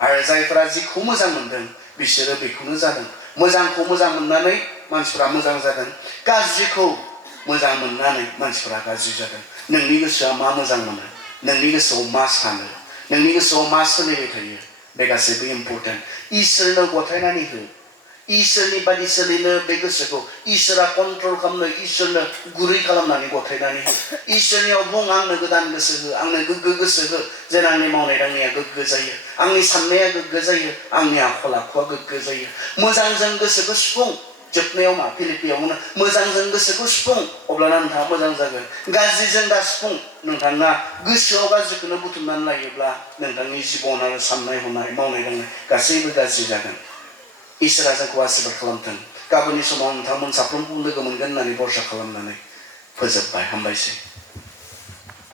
आरो जायफोरा जिखौ मोजां मोनदों बिसोरो बेखौनो जादों मोजांखौ मोजां मोननानै मानसिफोरा मोजां जादों गाज्रिखौ मोजां मोननानै मानसिफोरा गाज्रि जादों नोंनि गोसोआ मा मोजां मोनो नोंनि गोसोआव मा सानो नोंनि गोसोआव मा सोलिबाय थायो बे गासैबो इम्पर्टेन्ट इसोरनो गथायनानै हो इसोरनि बादि सोलिनो बे गोसोखौ इसोरा कन्ट्रल खालामनो इसोरनो गुरै खालामनानै गथायनानै हो इसोरनियाव बुं आंनो गोदान गोसो हो आंनो गोग्गो गोसो हो जेन आंनि मावनाय दांनाया गोग्गो जायो आंनि साननाया गोग्गो जायो आंनि आखल आखुआ गोग्गो जायो मोजांजों गोसोखौ सुफुं जोबनायाव मा फिलिपियाव मोजांजों गोसोखौ सुफुं अब्लाना नोंथाङा मोजां जागोन गाज्रिजों दा सुफुं नोंथाङा गोसोआव गाज्रिखौनो बुथुमनानै लायोब्ला नोंथांनि जिबन आरो साननाय हनाय मावनाय दांनाय गासैबो गाज्रि जागोन इसोरा जोंखौ आशीर्बाद खालामथों गाबोननि समाव नोंथांमोन साफ्रोमखौ लोगो मोनगोन होननानै भरसा खालामनानै फोजोबबाय हामबायसै